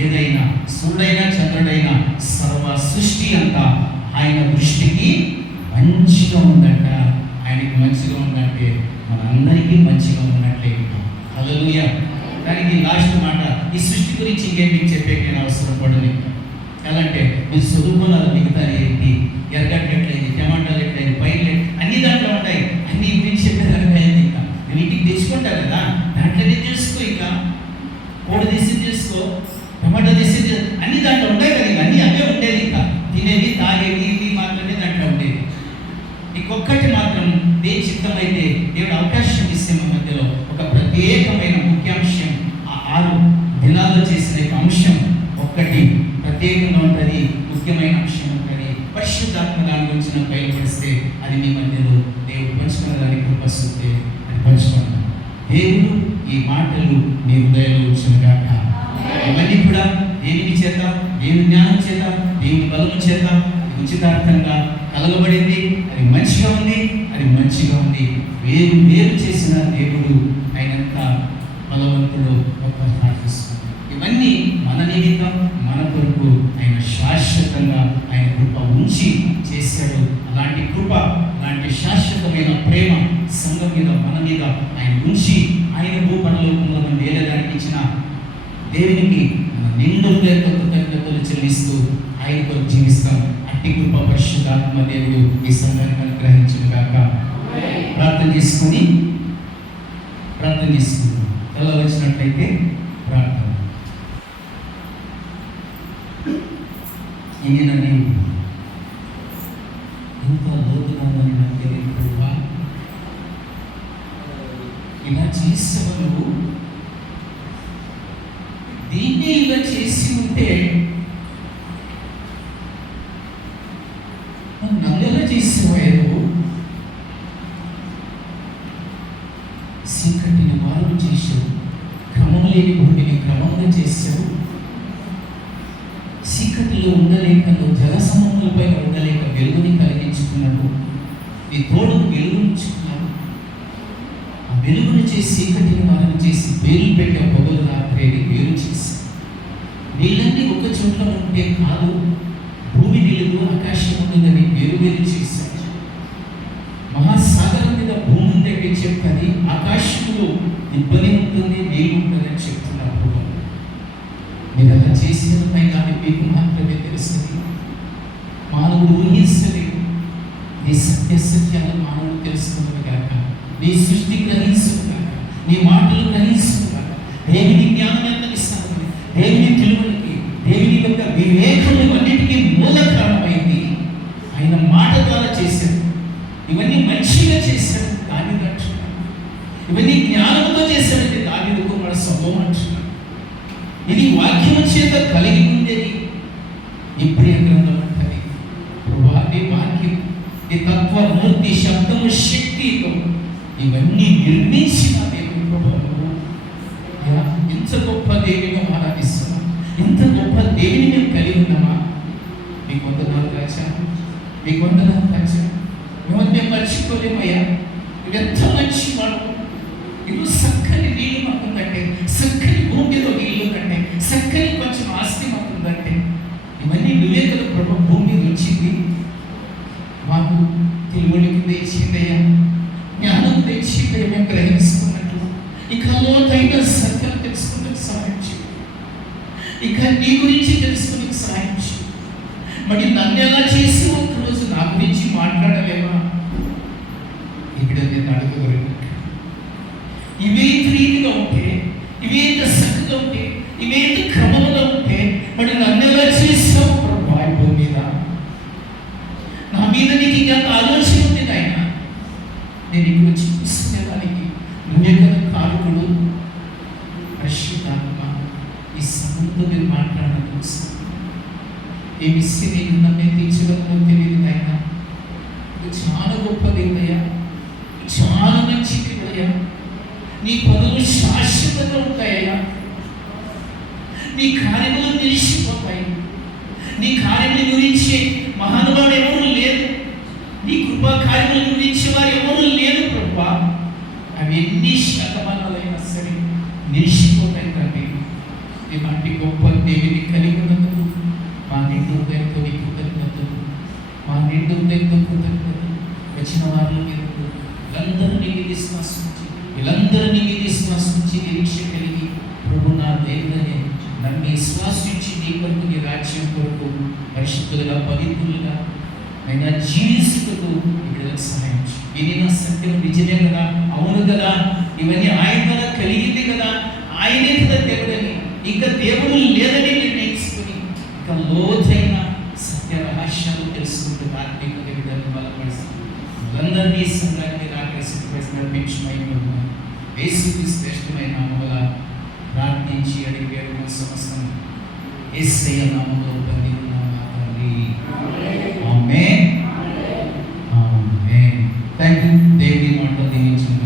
ఏదైనా, సూర్యుడైనా చంద్రుడైనా, సర్వ సృష్టి అంతా ఆయన దృష్టికి మంచిగా ఉందంట. ఆయనకి మంచిగా ఉందంటే మనందరికీ మంచిగా ఉన్నట్లే. హల్లెలూయా. దానికి లాస్ట్ మాట, ఈ సృష్టి గురించి ఇంకేం మీకు చెప్పే నేను అవసరం పడదు. ఎలా అంటే మీరు చదువుకున్నారు, మిగతా ఏంటి, ఎరగడ్డ ఎట్లయింది, టమాటాలు ఎట్లయింది, పైర్లు అన్ని దాంట్లో ఉంటాయి. అన్ని గురించి చెప్పేదానికి ఇంకా నేను ఇంటికి తెచ్చుకుంటా కదా, దాంట్లోనే తెలుసుకో. ఇంకా కోడి తీసి తెలుసుకో, టమాటా తీసి అన్ని దాంట్లో ఉంటాయి కదా. ఇంకా అన్నీ అవే ఉండేది. ఇంకా తినేది, తాగేది, ఇది మాత్రమే దాంట్లో ఉండేది. ఇంకొక్కటి మాత్రం దేని చిత్తమైతే దేవుడు అవకాశం ఇస్తే మన మధ్యలో ఒక ప్రత్యేకమైన ముఖ్యాంశం, ఆ 6 దినాల్లో చేసిన అంశం ఒక్కటి ప్రత్యేకంగా ఉంటుంది, ముఖ్యమైన అంశం ఉంటుంది. పరిశుద్ధాత్మ దాని గురించి నాకు బయలుపరిస్తే అది మీ మధ్యలో దేవుడు పంచుకున్నదానికి కృపస్తే అది పంచుకున్నాను. దేవుడు ఈ మాటలు మీ హృదయంలో ఉంచునుగాక. ఇవన్నీ కూడా దేవుని చేత, దేవుని జ్ఞానం చేత, దేవుని బలము చేత ఉచితార్థంగా కలగబడింది. అది మంచిగా ఉంది, అది మంచిగా ఉంది. వేరు వేరు చేసిన దేవుడు ఆయనంత బలవంతుడు గొప్ప ప్రార్థిస్తున్నాడు. ఇవన్నీ మన నిమిత్తం, మన కొరకు ఆయన శాశ్వతంగా ఆయన కృప ఉంచి చేశాడు. అలాంటి కృప, అలాంటి శాశ్వతమైన ప్రేమ సంఘం మీద, మన మీద ఆయన ఉంచి ఆయన భూపరలోకంలో మనం వేరేదానికి ఇచ్చిన దేవునికి నిండు కృతజ్ఞతలు చెల్లిస్తూ ఆయన కొరకు జీవిస్తాం. అట్టి కృప పరిశుద్ధాత్మ దేవుడు ఈ సంఘానికి అనుగ్రహించుగాక. ప్రార్థన చేసుకుని ఎలా వచ్చినట్లయితే ప్రార్థన. ఈయన నీవు ఎంత లోతుగా ఉందని నాకు తెలియదు ప్రభువా. ఇలా చేసేవాళ్ళు దీన్ని ఇలా చేసి ఉంటే నన్ను ఎలా చేసేవారు? చీకటిని మారు చేశావు, క్రమం లేని భూమిని క్రమంగా చేశావు. చీకటిలో ఉండలేక, జలసమూహాల పైన ఉండలేక వెలుగుని కలిగించుకున్నాడు. నీ తోడును వెలుగునిచ్చుకున్నాడు. ఆ వెలుగును చేసి చీకటిని మారు చేసి వేలు పెట్టే పొగలు రాత్రేని వేరు చేసి నీళ్ళన్నీ ఒక చోట్ల ఉంటే కాదు, భూమి నిలుగు ఆకాశం ఉన్నదని వేరు వేరు చేశాడు. మహాసాగరం మీద భూమి ఉందంటే చెప్తుంది, ఆకాశంలో ఇబ్బంది ఉంటుంది, నీళ్ళు ఉంటుందని చెప్తున్నారు. మీరు అలా చేసిన పైన మీకు మాత్రమే తెలుస్తుంది. మానవుడు ఊహించలేడు. నీ సత్యాలు మానవుడు తెలుసుకున్నది కాక, నీ సృష్టి గ్రహించును కాక, నీ మాటలు గ్రహించును కాక, దేవుని జ్ఞానం ఎంత ఇస్తాను, దేవుని తెలుగునికి, దేవుని యొక్క వివేకము అన్నిటికీ మూల కారణమైంది ఆయన మాట ద్వారా చేశాడు. ఇవన్నీ మంచిగా చేశాడు దావీదు అంటున్నాడు. ఇవన్నీ జ్ఞానంతో చేశాడంటే దావీదు కుమారుడు సొలొమోను అంటున్నాడు. ఇది వాక్యము చేత కలిగి ఉండేది. ఇప్పుడే గ్రంథం అంటది, ప్రభువా నీ వాక్యం, నీ తత్వమూర్తి శబ్దము శక్తితో ఇవన్నీ నిర్మించిన దేవుని ప్రభువు. ఎంత గొప్ప దేవునిగా ఆరాధిస్తున్నాం, ఎంత గొప్ప దేవుని మేము కలిగి ఉన్నామా? మీకు వందనాలు రాజా, మీకు వందనాలు రాజా. మేము మర్చిపోలేమయ్యా. ఎంత మంచి వాడు. ఇల్లు చక్కని నీళ్ళు మాకుందంటే, చక్కని భూమిలో నీళ్ళు కంటే, చక్కని కొంచెం ఆస్తి మాకుందంటే, ఇవన్నీ నువ్వే కదా ప్రభు భూమి వచ్చింది. మాకు తెలుగుడికి తెచ్చిందయ్యా, జ్ఞానం తెచ్చిందయ్యా, మేము గ్రహించుకున్నట్లు. ఇక లోతైన సత్యం తెలుసుకుని సహాయం చేయి. ఇక నీ గురించి తెలుసుకుని సహాయం చేయి. మరి నన్ను ఎలా చేసి ఒకరోజు నా గురించి మాట్లాడలేవా? ఇక్కడ నేను అడుగుతాను. ఇవే రీతిగా ఉంటే, ఇవే చక్కగా ఉంటే, ఇవే క్రమంగా ఉంటే, మరి నన్ను ఎలా చేసావు ప్రభు భూమి మీద? నా మీద నీకు ఇంకా ఆలోచన ఉంది నాయన. నేను ఇక్కడ చూసుకునేదానికి నువ్వే కదా కారకుడు. పరిశుద్ధాత్మ ఈ సమూహ మాట్లాడడం కోసం ఏమిస్తే నేను నన్నే తీర్చగలనో తెలియదు ఆయన. చాలా గొప్ప దేవుడయ్యా, చాలా మంచి దేవుడయ్యా. నీ పనులు శాశ్వతంగా ఉంటాయ్యా. నీ కార్యములు నిలిచిపోతాయి. నీ కార్యముల గురించి మహానుభావుడు ఎవరు లేరు. నీ కృపా కార్యముల గురించి వారు ఎవరు లేరు ప్రభా. అవి ఎన్ని శతమానాలైనా సరే నిలిచిపోతాయి తండ్రి. ఇలాంటి గొప్ప దేవుని కలిగి ఉన్నందుకు మా నిండు హృదయంతో నీకు కృతజ్ఞతలు, మా నిండు హృదయంతో కృతజ్ఞతలు. వచ్చిన వారిలో వీళ్ళందరూ నీ మీద విశ్వాసం ఉంచి, వీళ్ళందరూ నీ మీద విశ్వాసం ఉంచి నిరీక్ష కలిగి ప్రభు నా దేవుడని నన్ను విశ్వాసించి నీ కొరకు, నీ రాజ్యం కొరకు పరిశుద్ధులుగా పవిత్రులుగా అయినా జీవిస్తుకు ఇక్కడ సహాయం. ఇది నా సత్యం నిజమే కదా, అవును కదా, ఇవన్నీ ఆయన ద్వారా కలిగింది కదా, ఆయనే కదా దేవుడని, ఇంకా దేవుడు లేదని నిర్ణయించుకుని ఇక లోతైన సత్య రహస్యాలు తెలుసుకుంటూ ఆత్మీయ దేవుడిని బలపరుస్తుంది. అందరినీ సంఘాన్ని ఆకర్షింపేసి నడిపించమైనా యేసుకి శ్రేష్టమైన నామముల ప్రార్థించి అడిగి వేడుకున్న సమస్తం యేసయ్య నామములో పొంది ఉన్నాము తండ్రి. ఆమేన్. ఆమేన్. థాంక్యూ. దేవుని మాట దీవించండి.